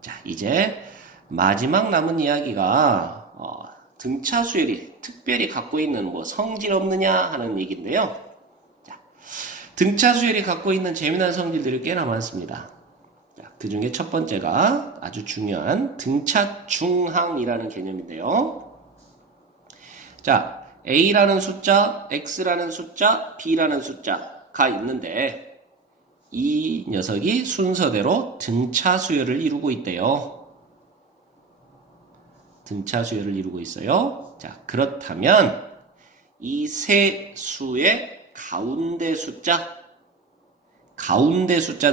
자 이제 마지막 남은 이야기가 등차수열이 특별히 갖고 있는 뭐 성질 없느냐 하는 얘기인데요. 자, 등차수열이 갖고 있는 재미난 성질들이 꽤나 많습니다. 자, 그 중에 첫 번째가 아주 중요한 등차중항이라는 개념인데요. 자, A라는 숫자, X라는 숫자, B라는 숫자가 있는데 이 녀석이 순서대로 등차수열을 이루고 있대요. 등차수열을 이루고 있어요. 자, 그렇다면 이 세 수의 가운데 숫자다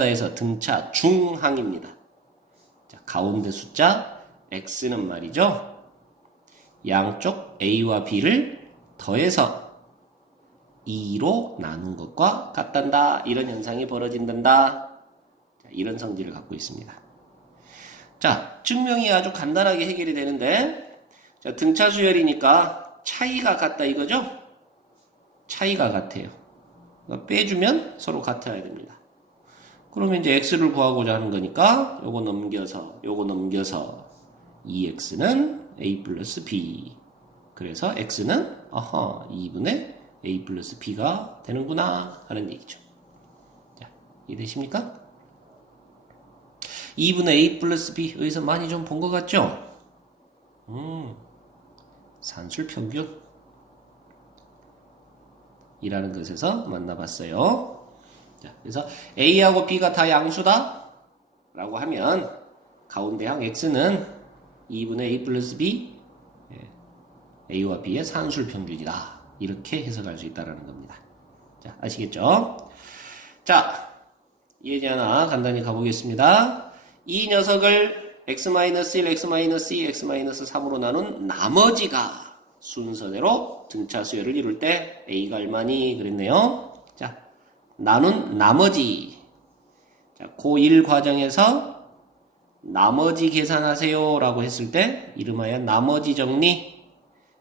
해서 등차 중항입니다. 자, 가운데 숫자 x는 말이죠. 양쪽 a와 b를 더해서 2로 나눈 것과 같단다. 이런 현상이 벌어진단다. 자, 이런 성질을 갖고 있습니다. 자, 증명이 아주 간단하게 해결이 되는데, 자, 등차수열이니까 차이가 같다 이거죠? 차이가 같아요. 그러니까 빼주면 서로 같아야 됩니다. 그러면 이제 x를 구하고자 하는 거니까, 요거 넘겨서 2x는 a 플러스 b. 그래서 x는, 2분의 a 플러스 b가 되는구나 하는 얘기죠. 자, 이해되십니까? 2분의 a 플러스 b 여기서 많이 좀 본 것 같죠? 산술평균 이라는 것에서 만나봤어요. 자, 그래서 a하고 b가 다 양수다 라고 하면 가운데 항 x는 2분의 a 플러스 b a와 b의 산술평균이다 이렇게 해석할 수 있다는 겁니다. 자, 아시겠죠? 자, 예제 하나 간단히 가보겠습니다. 이 녀석을 x-1, x-2, x-3으로 나눈 나머지가 순서대로 등차수열을 이룰 때 a가 얼마니 그랬네요. 자, 나눈 나머지. 자, 고1 과정에서 나머지 계산하세요 라고 했을 때 이름하여 나머지 정리.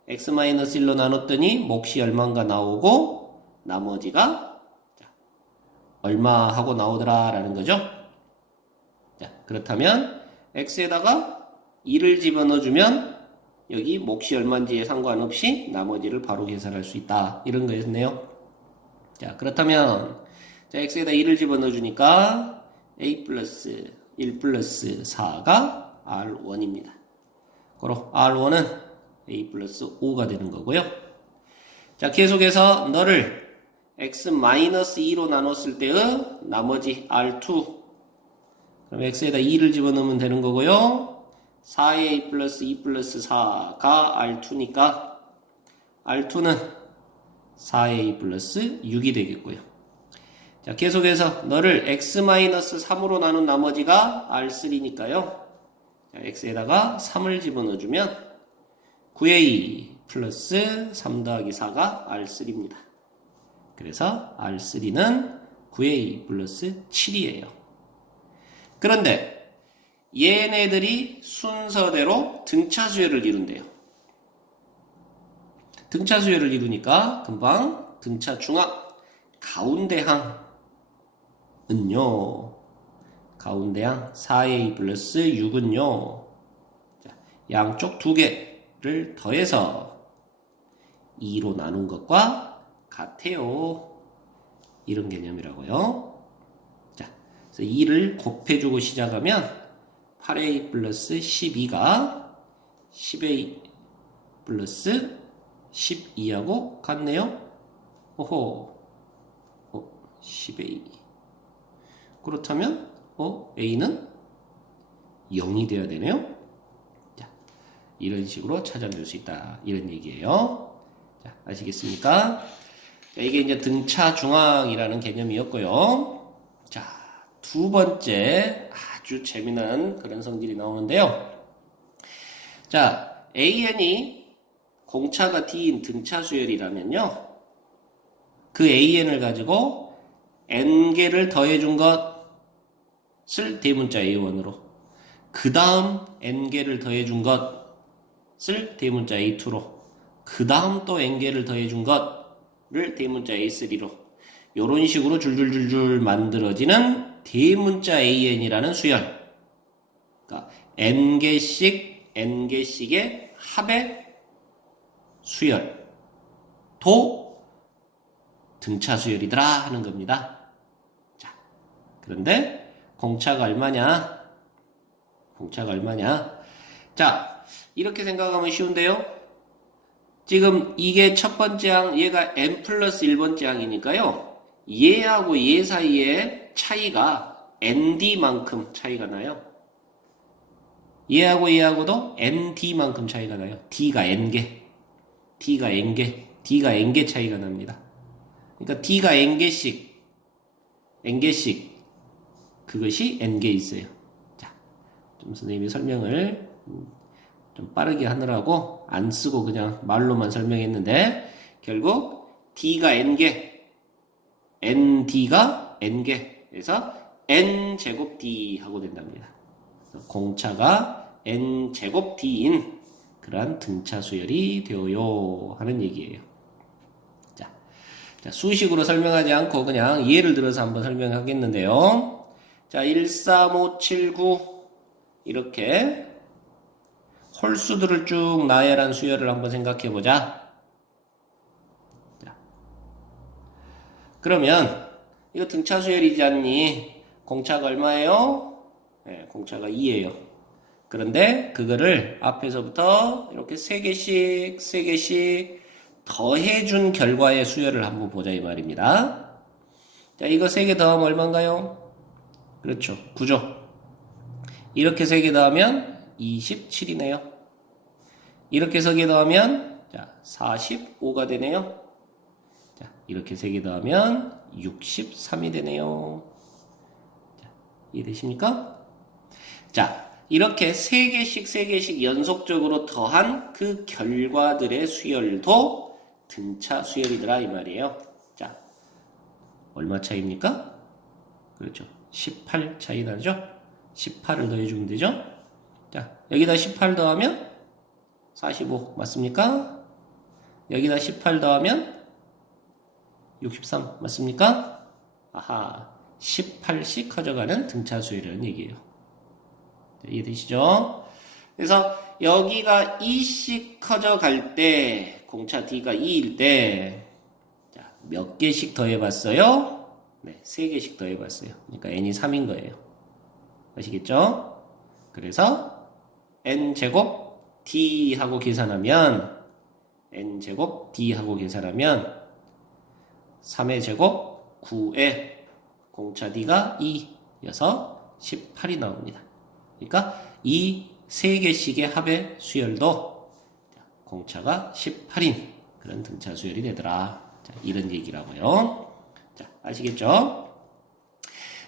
x-1로 나눴더니 몫이 얼마인가 나오고 나머지가 얼마 하고 나오더라 라는 거죠. 자, 그렇다면 x에다가 2를 집어넣어주면 여기 몫이 얼마인지에 상관없이 나머지를 바로 계산할 수 있다. 이런 거였네요. 자, 그렇다면 자, x에다 2를 집어넣어주니까 a 플러스 1 플러스 4가 r1입니다. 그럼 r1은 a 플러스 5가 되는 거고요. 자, 계속해서 너를 x-2로 나눴을 때의 나머지 r2, 그럼 x에다 2를 집어넣으면 되는 거고요. 4a 플러스 2 플러스 4가 r2니까 r2는 4a 플러스 6이 되겠고요. 자, 계속해서 너를 x-3으로 나눈 나머지가 r3니까요. 자, x에다가 3을 집어넣어주면 9a 플러스 3 더하기 4가 r3입니다. 그래서 r3는 9a 플러스 7이에요. 그런데 얘네들이 순서대로 등차 수열을 이룬대요. 등차 수열을 이루니까 금방 등차 중앙 가운데 항은요. 가운데 항 4a 플러스 6은요. 자, 양쪽 두 개를 더해서 2로 나눈 것과 같아요. 이런 개념이라고요. 자, 그래서 2를 곱해주고 시작하면 8a 플러스 12가 10a 플러스 12하고 같네요. 오호, 10a. 그렇다면 a는 0이 되어야 되네요. 자, 이런 식으로 찾아낼 수 있다. 이런 얘기예요. 자, 아시겠습니까? 자, 이게 이제 등차 중앙이라는 개념이었고요. 자, 두 번째 아주 재미난 그런 성질이 나오는데요. 자, an이 공차가 d인 등차 수열이라면요. 그 an을 가지고 n개를 더해준 것을 대문자 a1으로, 그 다음 n개를 더해준 것을 대문자 a2로, 그 다음 또 n개를 더해준 것을 대문자 a3로, 요런 식으로 줄줄줄줄 만들어지는 대문자 an이라는 수열. 그러니까 n개씩의 합의 수열도 등차 수열이더라 하는 겁니다. 자, 그런데 공차가 얼마냐? 공차가 얼마냐? 자, 이렇게 생각하면 쉬운데요. 지금 이게 첫 번째 항, 얘가 n 플러스 1번째 항이니까요. 얘하고 얘 사이의 차이가 nd만큼 차이가 나요. 얘하고 얘하고도 nd만큼 차이가 나요. d가 n개, d가 n개 차이가 납니다. 그러니까 d가 n개씩 그것이 n개 있어요. 자, 좀 선생님이 설명을 좀 빠르게 하느라고 안 쓰고 그냥 말로만 설명했는데, 결국 d가 n개, nd가 n개, 그래서 n제곱 d 하고 된답니다. 공차가 n제곱 d인 그러한 등차 수열이 되어요 하는 얘기예요. 자, 수식으로 설명하지 않고 그냥 예를 들어서 한번 설명하겠는데요. 자, 13579 이렇게 홀수들을 쭉 나열한 수열을 한번 생각해 보자. 자, 그러면 이거 등차 수열이지 않니? 공차가 얼마예요? 네, 공차가 2예요. 그런데 그거를 앞에서부터 이렇게 3개씩 더해준 결과의 수열을 한번 보자 이 말입니다. 자, 이거 3개 더하면 얼마인가요? 그렇죠, 9죠. 이렇게 3개 더하면 27이네요. 이렇게 3개 더하면 자, 45가 되네요. 자, 이렇게 3개 더하면 63이 되네요. 자, 이해되십니까? 자, 이렇게 3개씩 연속적으로 더한 그 결과들의 수열도 등차 수열이더라 이 말이에요. 자, 얼마 차이입니까? 그렇죠, 18 차이 나죠? 18을 더해주면 되죠? 자, 여기다 18 더하면 45 맞습니까? 여기다 18 더하면 63 맞습니까? 아하, 18씩 커져가는 등차 수열이라는 얘기예요. 이해되시죠? 그래서 여기가 2씩 커져갈 때, 공차 D가 2일 때, 자, 몇 개씩 더해봤어요? 네, 3개씩 더해봤어요. 그러니까 n이 3인 거예요. 아시겠죠? 그래서 n제곱 D 하고 계산하면, n제곱 D 하고 계산하면, 3의 제곱 9에 공차 D가 2여서 18이 나옵니다. 그러니까 이 3개씩의 합의 수열도 공차가 18인 그런 등차 수열이 되더라. 자, 이런 얘기라고요. 자, 아시겠죠?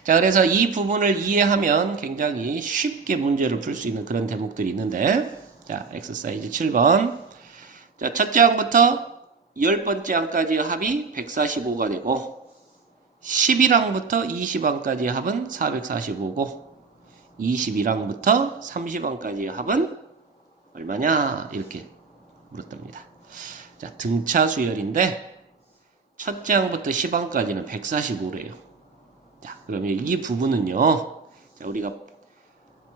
자, 그래서 이 부분을 이해하면 굉장히 쉽게 문제를 풀 수 있는 그런 대목들이 있는데, 자, 엑서사이즈 7번. 자, 첫째 항부터 10번째 항까지의 합이 145가 되고, 11항부터 20항까지의 합은 445고, 21항부터 30항까지의 합은 얼마냐? 이렇게 물었답니다. 자, 등차 수열인데, 첫째 항부터 10항까지는 145래요. 자, 그러면 이 부분은요, 자, 우리가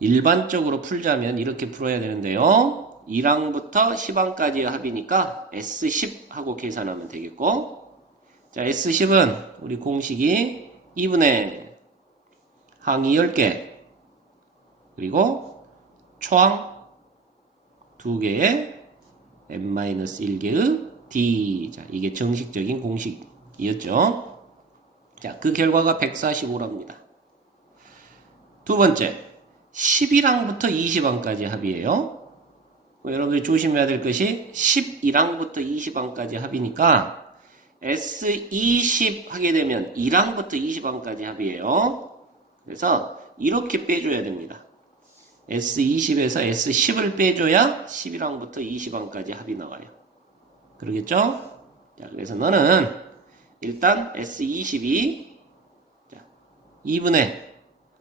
일반적으로 풀자면 이렇게 풀어야 되는데요. 1항부터 10항까지의 합이니까 S10 하고 계산하면 되겠고, 자, S10은 우리 공식이 2분의 항이 10개, 그리고 초항 2개의 n-1개의 D. 자, 이게 정식적인 공식이었죠. 자, 그 결과가 145랍니다. 두 번째, 11항부터 20항까지 합이에요. 여러분들이 조심해야 될 것이 11항부터 20항까지 합이니까 S20 하게 되면 1항부터 20항까지 합이에요. 그래서 이렇게 빼줘야 됩니다. S20에서 S10을 빼줘야 11항부터 20항까지 합이 나와요. 그러겠죠? 자, 그래서 너는 일단 S22, 자, 2분의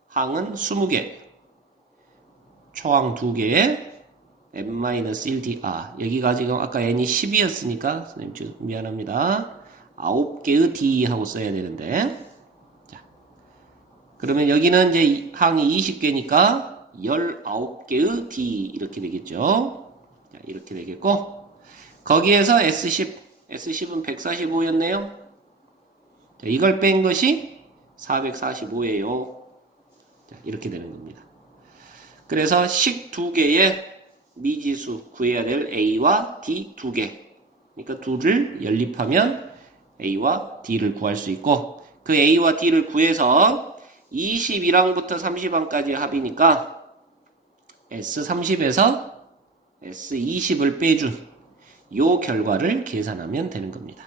항은 20개, 초항 2개에 n-1d, 여기가 지금 아까 n이 10이었으니까, 선생님 미안합니다. 9개의 d 하고 써야 되는데, 자, 그러면 여기는 이제 항이 20개니까, 19개의 D 이렇게 되겠죠. 자, 이렇게 되겠고, 거기에서 S10은 145였네요. 자, 이걸 뺀 것이 445예요. 자, 이렇게 되는 겁니다. 그래서 식 2개의 미지수 구해야 될 A와 D 2개. 그러니까 둘을 연립하면 A와 D를 구할 수 있고, 그 A와 D를 구해서 21항부터 30항까지 합이니까 S30에서 S20을 빼준 요 결과를 계산하면 되는 겁니다.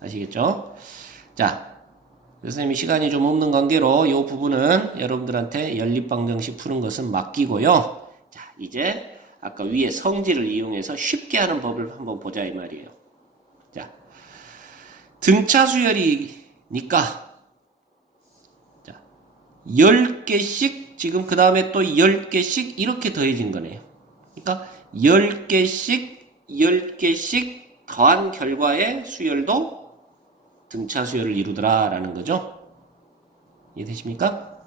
아시겠죠? 자, 선생님이 시간이 좀 없는 관계로 요 부분은 여러분들한테 연립방정식 푸는 것은 맡기고요. 자, 이제 아까 위에 성질을 이용해서 쉽게 하는 법을 한번 보자 이 말이에요. 자, 등차 수열이니까 자, 10개씩 지금 그 다음에 또 10개씩 이렇게 더해진 거네요. 그러니까 10개씩 더한 결과의 수열도 등차 수열을 이루더라 라는 거죠. 이해되십니까?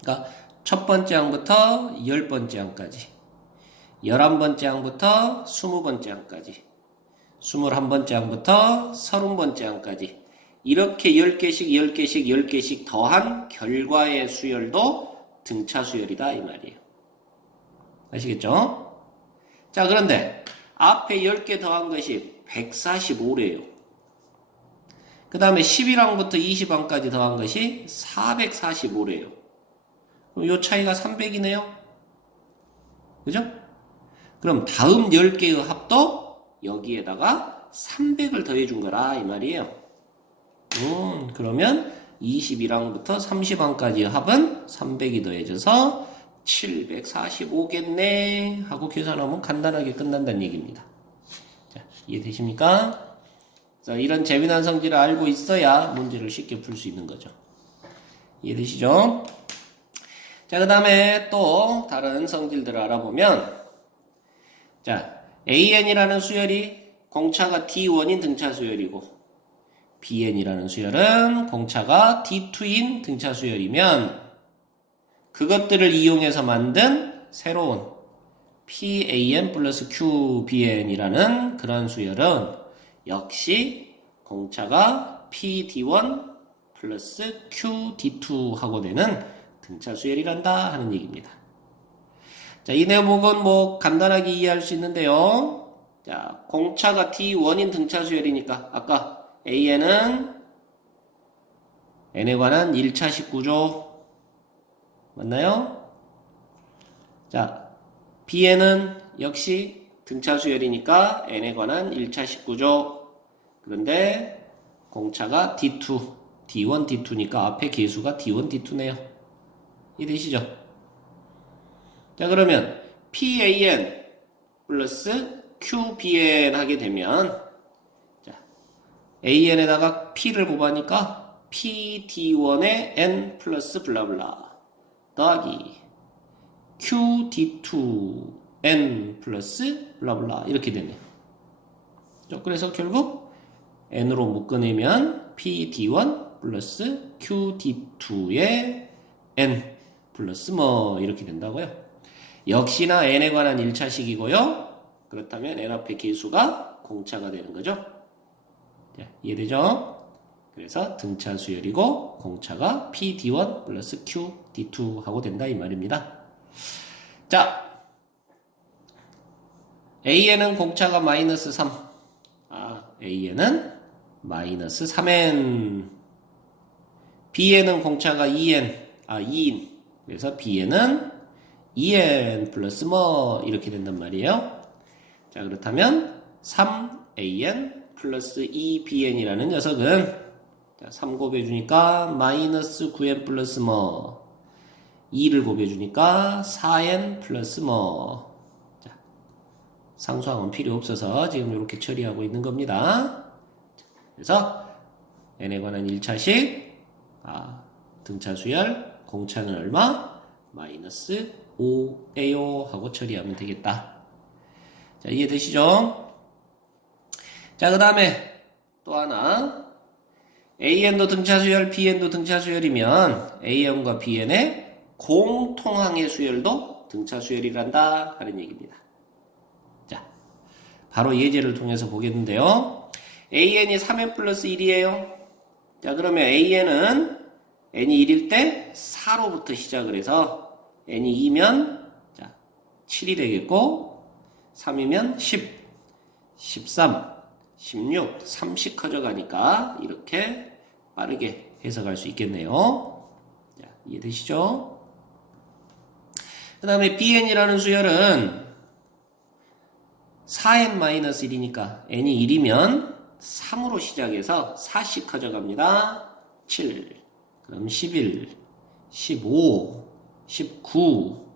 그러니까 첫 번째 항부터 10번째 항까지, 11번째 항부터 20번째 항까지, 21번째 항부터 30번째 항까지 이렇게 10개씩 더한 결과의 수열도 등차 수열이다 이 말이에요. 아시겠죠? 자, 그런데 앞에 10개 더한 것이 145래요. 그 다음에 11항부터 20항까지 더한 것이 445래요. 그럼 요 차이가 300이네요. 그죠? 그럼 다음 10개의 합도 여기에다가 300을 더해준 거라 이 말이에요. 그러면 21항부터 30항까지의 합은 300이 더해져서 745겠네 하고 계산하면 간단하게 끝난다는 얘기입니다. 자, 이해되십니까? 자, 이런 재미난 성질을 알고 있어야 문제를 쉽게 풀 수 있는 거죠. 이해되시죠? 자, 그 다음에 또 다른 성질들을 알아보면, 자, AN이라는 수열이 공차가 T1인 등차 수열이고, bn이라는 수열은 공차가 d2인 등차 수열이면 그것들을 이용해서 만든 새로운 pan 플러스 qbn이라는 그런 수열은 역시 공차가 pd1 플러스 qd2 하고 되는 등차 수열이란다 하는 얘기입니다. 자, 이 대목은 뭐 간단하게 이해할 수 있는데요. 자, 공차가 d1인 등차 수열이니까 아까 an은 n에 관한 1차식 구조 맞나요? 자, bn은 역시 등차 수열이니까 n에 관한 1차식 구조. 그런데 공차가 d2, d1, d2니까 앞에 계수가 d1, d2네요. 이해되시죠? 자, 그러면 pan 플러스 qbn 하게 되면 자, an에다가 p를 곱하니까 pd1에 n 플러스 블라블라 더하기 qd2 n 플러스 블라블라 이렇게 되네요. 그래서 결국 n으로 묶어내면 pd1 플러스 qd2의 n 플러스 뭐 이렇게 된다고요. 역시나 n에 관한 1차식이고요. 그렇다면 n 앞의 계수가 공차가 되는 거죠. 자, 이해되죠? 그래서 등차 수열이고 공차가 pd1 플러스 qd2 하고 된다 이 말입니다. 자, an은 공차가 마이너스 3. an은 마이너스 3n. bn은 공차가 2인. 그래서 bn은 2n 플러스 뭐 이렇게 된단 말이에요. 자, 그렇다면 3an 플러스 2bn이라는 녀석은 자, 3 곱해주니까 마이너스 9n 플러스 뭐 2를 곱해주니까 4n 플러스 뭐 자, 상수항은 필요 없어서 지금 이렇게 처리하고 있는 겁니다. 그래서 n에 관한 1차식 등차 수열 공차는 얼마? 마이너스 5에요 하고 처리하면 되겠다. 자, 이해되시죠? 자, 그 다음에 또 하나 an도 등차 수열, bn도 등차 수열이면 an과 bn의 공통항의 수열도 등차 수열이란다 하는 얘기입니다. 자, 바로 예제를 통해서 보겠는데요. an이 3n 플러스 1이에요. 자, 그러면 an은 n이 1일 때 4로부터 시작을 해서 n이 2면 자, 7이 되겠고 3이면 10, 13, 16, 30 커져가니까 이렇게 빠르게 해석할 수 있겠네요. 자, 이해되시죠? 그 다음에 bn이라는 수열은 4n-1이니까 n이 1이면 3으로 시작해서 4씩 커져갑니다. 7, 그럼 11, 15, 19,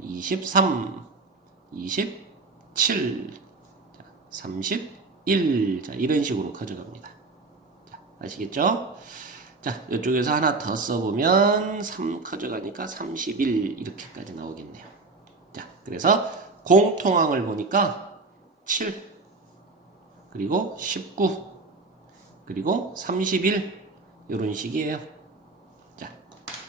23, 27, 31, 자, 이런 식으로 커져갑니다. 자, 아시겠죠? 자, 이쪽에서 하나 더 써보면 3 커져가니까 31 이렇게까지 나오겠네요. 자, 그래서 공통항을 보니까 7 그리고 19 그리고 31 이런 식이에요. 자,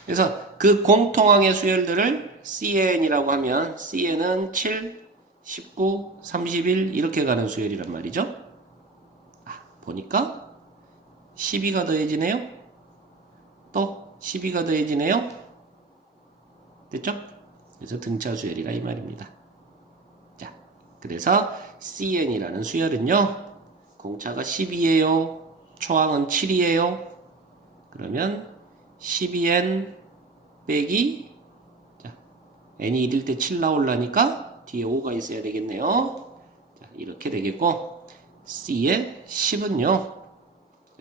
그래서 그 공통항의 수열들을 CN이라고 하면 CN은 7, 19, 31 이렇게 가는 수열이란 말이죠. 보니까 12가 더해지네요. 또 12가 더해지네요. 됐죠? 그래서 등차 수열이라 이 말입니다. 자, 그래서 CN이라는 수열은요, 공차가 12예요. 초항은 7이에요. 그러면 12n 빼기 자, n이 1일 때 7 나오려니까 뒤에 5가 있어야 되겠네요. 자, 이렇게 되겠고 C의 10은요.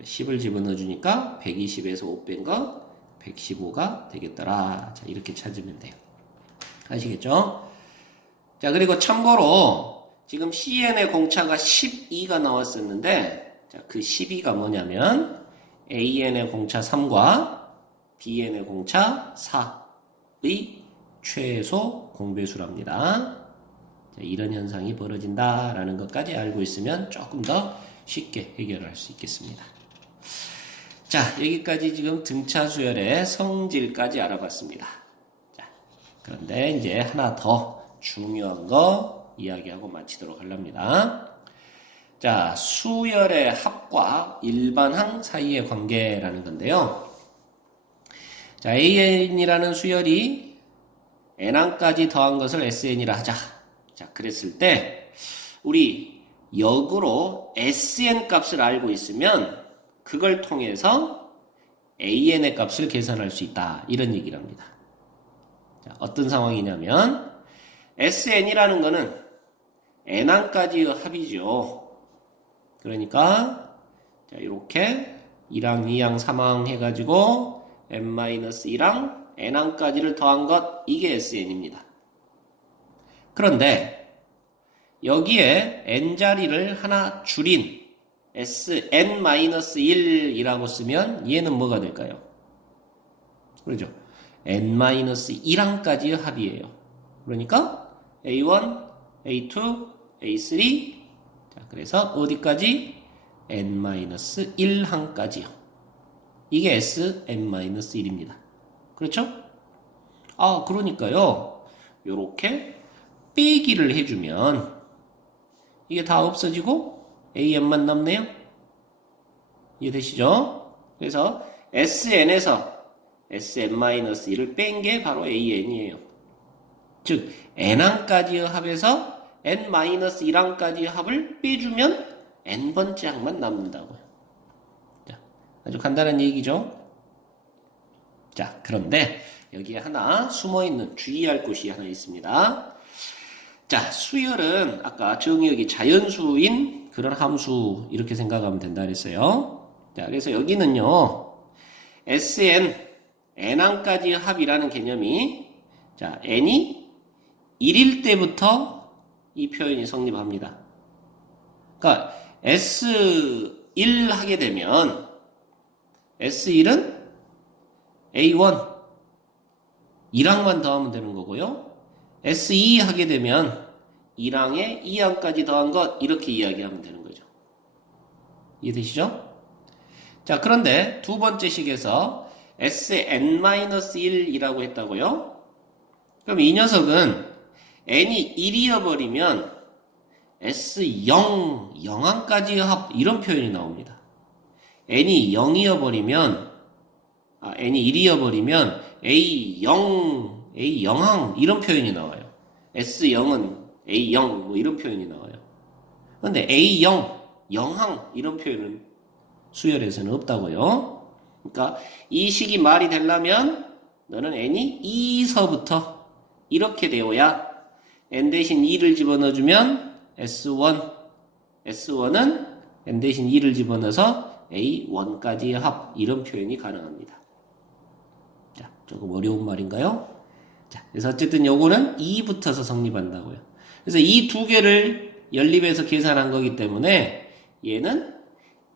10을 집어넣어 주니까 120에서 5 뺀 거 115가 되겠더라. 자, 이렇게 찾으면 돼요. 아시겠죠? 자, 그리고 참고로 지금 CN의 공차가 12가 나왔었는데 자, 그 12가 뭐냐면 AN의 공차 3과 BN의 공차 4의 최소 공배수랍니다. 자, 이런 현상이 벌어진다라는 것까지 알고 있으면 조금 더 쉽게 해결할 수 있겠습니다. 자, 여기까지 지금 등차 수열의 성질까지 알아봤습니다. 자, 그런데 이제 하나 더 중요한 거 이야기하고 마치도록 하렵니다. 자, 수열의 합과 일반항 사이의 관계라는 건데요. 자, AN이라는 수열이 N항까지 더한 것을 SN이라 하자. 자, 그랬을 때 우리 역으로 SN 값을 알고 있으면 그걸 통해서 AN의 값을 계산할 수 있다. 이런 얘기를 합니다. 자, 어떤 상황이냐면 SN이라는 거는 N항까지의 합이죠. 그러니까 자, 이렇게 1항, 2항, 3항 해가지고 n-1항, n항까지를 더한 것, 이게 SN입니다. 그런데 여기에 n자리를 하나 줄인 Sn-1이라고 쓰면 얘는 뭐가 될까요? 그렇죠? n-1항까지의 합이에요. 그러니까 A1, A2, A3 자, 그래서 어디까지? n-1항까지요. 이게 Sn-1입니다. 그렇죠? 아, 그러니까요. 요렇게 빼기를 해주면 이게 다 없어지고 AN만 남네요. 이해되시죠? 그래서 SN에서 Sn-1을 뺀 게 바로 AN이에요. 즉 n항까지의 합에서 n-1항까지의 합을 빼주면 n번째 항만 남는다고요. 자, 아주 간단한 얘기죠. 자, 그런데 여기에 하나 숨어있는 주의할 곳이 하나 있습니다. 자, 수열은 아까 정의역이 자연수인 그런 함수 이렇게 생각하면 된다 그랬어요. 자, 그래서 여기는요 Sn, n항까지의 합이라는 개념이 자, n이 1일 때부터 이 표현이 성립합니다. 그러니까 S1 하게 되면 S1은 A1 1항만 더하면 되는 거고요. S2 하게 되면 1항에 2항까지 더한 것 이렇게 이야기하면 되는 거죠. 이해되시죠? 자, 그런데 두 번째 식에서 Sn-1이라고 했다고요? 그럼 이 녀석은 n이 1이어버리면 S0, 0항까지의 합 이런 표현이 나옵니다. n이 0이어버리면 n이 1이어버리면 A0, A0항 이런 표현이 나와요. S0은 A0 뭐 이런 표현이 나와요. 근데 A0, 0항 이런 표현은 수열에서는 없다고요. 그러니까 이 식이 말이 되려면 너는 n이 2서부터 이렇게 되어야 n 대신 2를 집어넣어주면 S1, S1은 n 대신 2를 집어넣어서 A1까지의 합 이런 표현이 가능합니다. 자, 조금 어려운 말인가요? 자, 그래서 어쨌든 요거는 2 붙어서 성립한다고요. 그래서 이 두 개를 연립해서 계산한 거기 때문에 얘는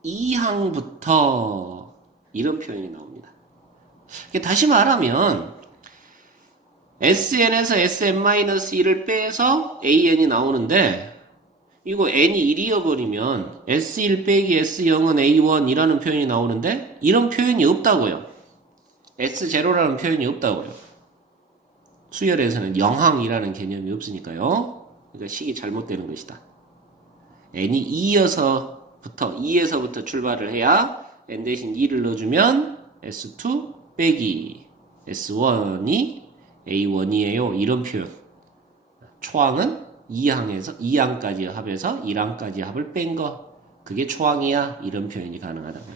2항부터 이런 표현이 나옵니다. 다시 말하면 SN에서 Sn-1을 빼서 AN이 나오는데 이거 n이 1이어버리면 S1 빼기 S0은 A1이라는 표현이 나오는데 이런 표현이 없다고요. S0라는 표현이 없다고요. 수열에서는 0항이라는 개념이 없으니까요. 그러니까 식이 잘못되는 것이다. n이 2에서부터 출발을 해야 n 대신 2를 넣어주면 S2 빼기 S1이 A1이에요. 이런 표현. 초항은 2항까지 합해서 1항까지 합을 뺀 거. 그게 초항이야. 이런 표현이 가능하다고요.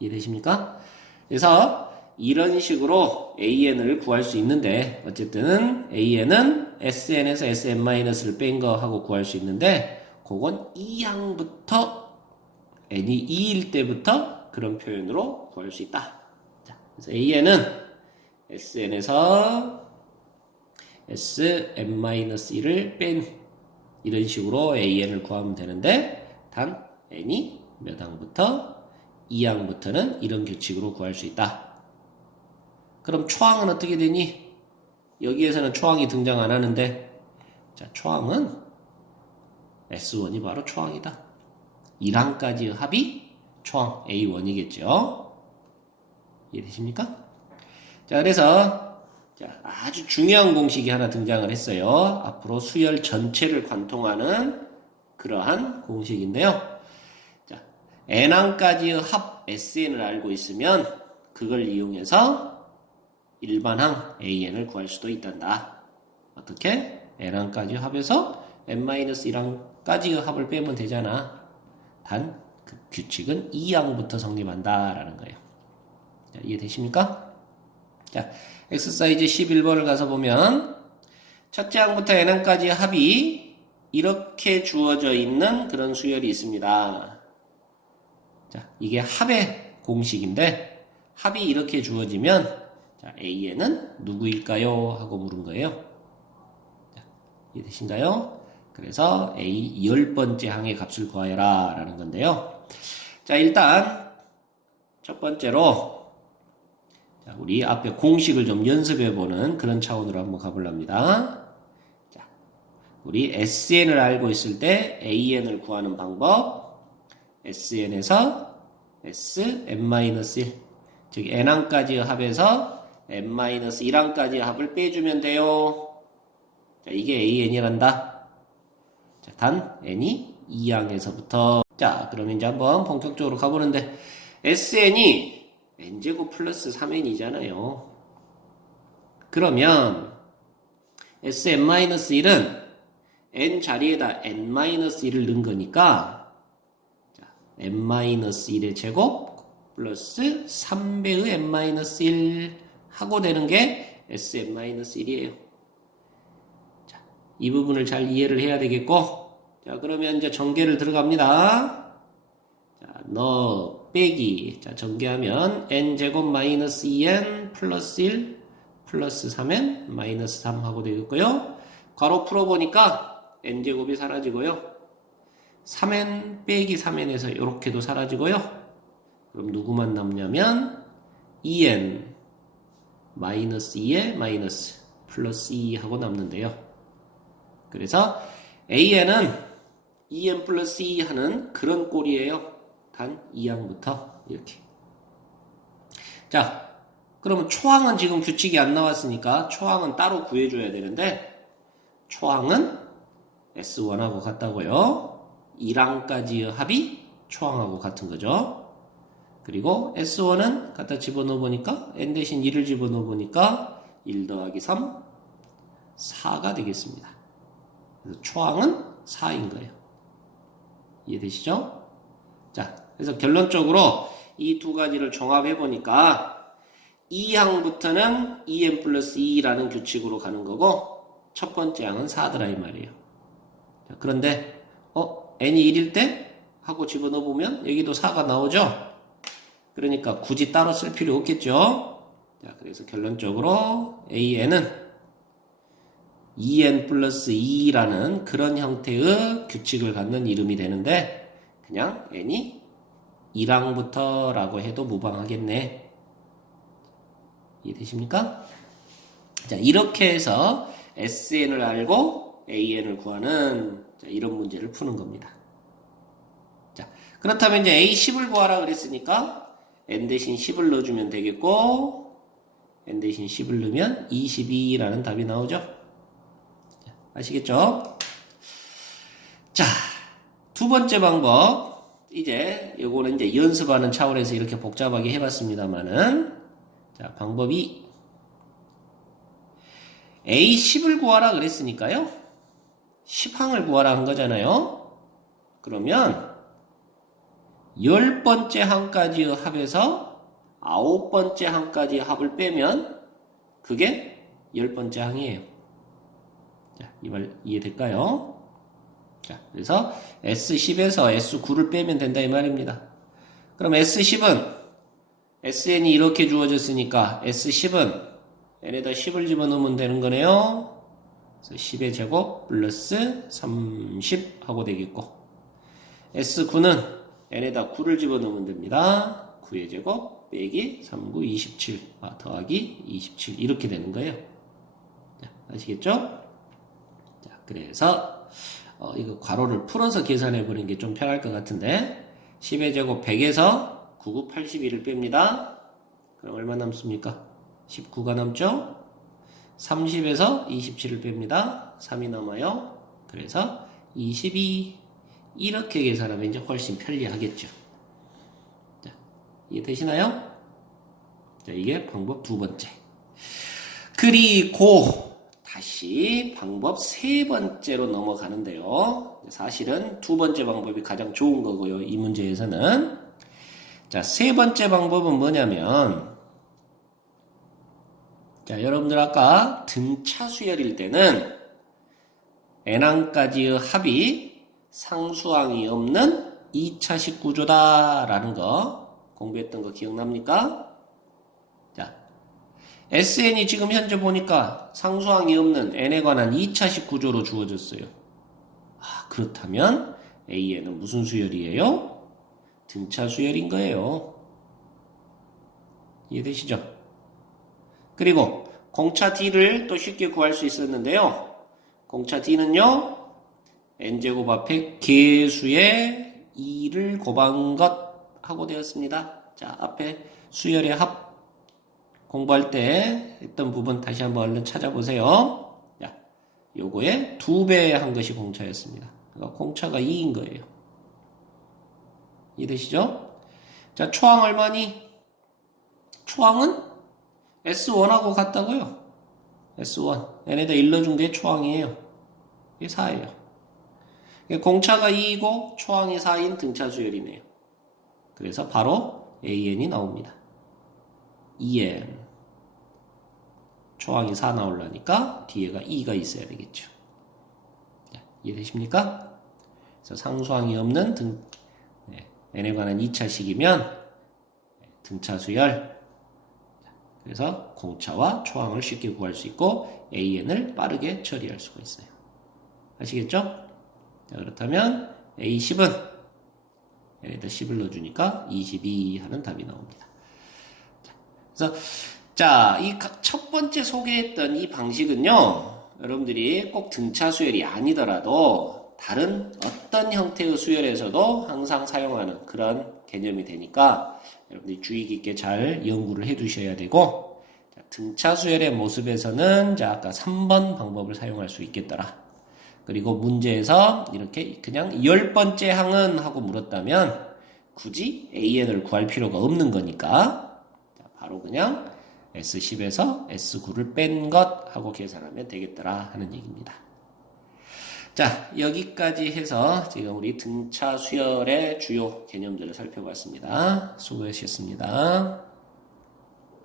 이해되십니까? 그래서 이런 식으로 AN을 구할 수 있는데 어쨌든 AN은 SN에서 Sn-를 뺀 거 하고 구할 수 있는데 그건 2항부터 n이 2일 때부터 그런 표현으로 구할 수 있다. 자, 그래서 AN은 SN에서 Sn-1을 뺀 이런 식으로 AN을 구하면 되는데 단 n이 몇 항부터 2항부터는 이런 규칙으로 구할 수 있다. 그럼 초항은 어떻게 되니? 여기에서는 초항이 등장 안 하는데 자, 초항은 S1이 바로 초항이다. 1항까지의 합이 초항 A1이겠죠. 이해되십니까? 자, 그래서 자, 아주 중요한 공식이 하나 등장을 했어요. 앞으로 수열 전체를 관통하는 그러한 공식인데요. 자, n항까지의 합 SN을 알고 있으면 그걸 이용해서 일반항 AN을 구할 수도 있단다. 어떻게? n항까지 합해서 n-1항까지의 합을 빼면 되잖아. 단, 그 규칙은 2항부터 성립한다라는 거예요. 자, 이해되십니까? 자, 엑서사이즈 11번을 가서 보면 첫째 항부터 n항까지의 합이 이렇게 주어져 있는 그런 수열이 있습니다. 자, 이게 합의 공식인데 합이 이렇게 주어지면 자, AN은 누구일까요? 하고 물은 거예요. 자, 이해되신가요? 그래서 A 10번째 항의 값을 구하여라 라는 건데요. 자, 일단 첫 번째로 자, 우리 앞에 공식을 좀 연습해보는 그런 차원으로 한번 가볼랍니다. 자, 우리 SN을 알고 있을 때 AN을 구하는 방법 SN에서 Sn-1 즉 n항까지의 합에서 n-1항까지의 합을 빼주면 돼요. 자, 이게 AN이란다. 자, 단 n이 2항에서부터 자, 그러면 이제 한번 본격적으로 가보는데 SN이 n제곱 플러스 3n이잖아요. 그러면 Sn-1은 n 자리에다 n-1을 넣은 거니까 자, n-1의 제곱 플러스 3배의 n-1 하고 되는 게 Sn-1이에요. 자, 이 부분을 잘 이해를 해야 되겠고 자, 그러면 이제 전개를 들어갑니다. 자, 빼기. 자, 전개하면 n제곱 마이너스 2n 플러스 1 플러스 3n 마이너스 3 하고 되겠고요. 괄호 풀어보니까 n제곱이 사라지고요. 3n 빼기 3n에서 이렇게도 사라지고요. 그럼 누구만 남냐면 2n 마이너스 2에 마이너스 플러스 2 하고 남는데요. 그래서 an은 2n 플러스 2 하는 그런 꼴이에요. 단 2항부터 이렇게. 자, 그러면 초항은 지금 규칙이 안 나왔으니까 초항은 따로 구해줘야 되는데 초항은 S1하고 같다고요. 1항까지의 합이 초항하고 같은 거죠. 그리고 S1은 갖다 집어넣어 보니까 n 대신 1을 집어넣어 보니까 1 더하기 3 4가 되겠습니다. 그래서 초항은 4인 거예요. 이해되시죠? 자, 그래서 결론적으로 이 두 가지를 종합해 보니까 2항부터는 2n 플러스 2라는 규칙으로 가는 거고 첫 번째 항은 4더라 이 말이에요. 자, 그런데 n이 1일 때 하고 집어넣어 보면 여기도 4가 나오죠. 그러니까 굳이 따로 쓸 필요 없겠죠. 자, 그래서 결론적으로 an은 2n 플러스 2라는 그런 형태의 규칙을 갖는 이름이 되는데 그냥 n이 1항부터 라고 해도 무방하겠네. 이해되십니까? 자, 이렇게 해서 SN을 알고 AN을 구하는 자, 이런 문제를 푸는 겁니다. 자, 그렇다면 이제 A10을 구하라 그랬으니까 n 대신 10을 넣어주면 되겠고 n 대신 10을 넣으면 22라는 답이 나오죠. 자, 아시겠죠? 자, 두 번째 방법. 이제 요거는 이제 연습하는 차원에서 이렇게 복잡하게 해봤습니다만은 자, 방법 2. A10을 구하라 그랬으니까요. 10항을 구하라 한 거잖아요. 그러면 10번째 항까지의 합에서 9번째 항까지의 합을 빼면 그게 10번째 항이에요. 자, 이 말 이해될까요? 자, 그래서 S10에서 S9를 빼면 된다 이 말입니다. 그럼 S10은 SN이 이렇게 주어졌으니까 S10은 n에다 10을 집어넣으면 되는 거네요. 그래서 10의 제곱 플러스 30 하고 되겠고 S9는 n에다 9를 집어넣으면 됩니다. 9의 제곱 빼기 3, 9, 27 더하기 27 이렇게 되는 거예요. 자, 아시겠죠? 자, 그래서 이거 괄호를 풀어서 계산해 보는 게 좀 편할 것 같은데 10의 제곱 100에서 9, 9, 81을 뺍니다. 그럼 얼마 남습니까? 19가 남죠? 30에서 27을 뺍니다. 3이 남아요. 그래서 22 이렇게 계산하면 이제 훨씬 편리하겠죠. 자, 이해되시나요? 자, 이게 방법 두 번째. 그리고 다시 방법 세 번째로 넘어가는데요. 사실은 두 번째 방법이 가장 좋은 거고요. 이 문제에서는. 자, 세 번째 방법은 뭐냐면, 자, 여러분들 아까 등차 수열일 때는 n항까지의 합이 상수항이 없는 2차식 구조다라는 거 공부했던 거 기억납니까? 자, SN이 지금 현재 보니까 상수항이 없는 n에 관한 2차식 구조로 주어졌어요. 아, 그렇다면 AN은 무슨 수열이에요? 등차 수열인 거예요. 이해되시죠? 그리고 공차 D를 또 쉽게 구할 수 있었는데요. 공차 D는요. n제곱 앞에 개수의 2를 곱한 것 하고 되었습니다. 자, 앞에 수열의 합 공부할 때 했던 부분 다시 한번 얼른 찾아보세요. 자, 요거에 2배 한 것이 공차였습니다. 그러니까 공차가 2인 거예요. 이해되시죠? 자, 초항 얼마니? 초항은 S1하고 같다고요. S1. n에다 일러준 게 초항이에요. 이게 4예요. 공차가 2이고 초항이 4인 등차 수열이네요. 그래서 바로 AN이 나옵니다. 2N. 초항이 4 나오려니까 뒤에가 2가 있어야 되겠죠. 자, 이해되십니까? 그래서 상수항이 없는 n에 관한 2차식이면 등차 수열. 그래서 공차와 초항을 쉽게 구할 수 있고 AN을 빠르게 처리할 수가 있어요. 아시겠죠? 자, 그렇다면 A10은 n에다 10을 넣어주니까 22 하는 답이 나옵니다. 그래서 자, 이 첫 번째 소개했던 이 방식은요, 여러분들이 꼭 등차 수열이 아니더라도 다른 어떤 형태의 수열에서도 항상 사용하는 그런 개념이 되니까 여러분들이 주의 깊게 잘 연구를 해 두셔야 되고, 자, 등차 수열의 모습에서는 자, 아까 3번 방법을 사용할 수 있겠더라. 그리고 문제에서 이렇게 그냥 10번째 항은 하고 물었다면 굳이 AN을 구할 필요가 없는 거니까 바로 그냥 S10에서 S9를 뺀 것 하고 계산하면 되겠더라 하는 얘기입니다. 자, 여기까지 해서 지금 우리 등차 수열의 주요 개념들을 살펴봤습니다. 수고하셨습니다.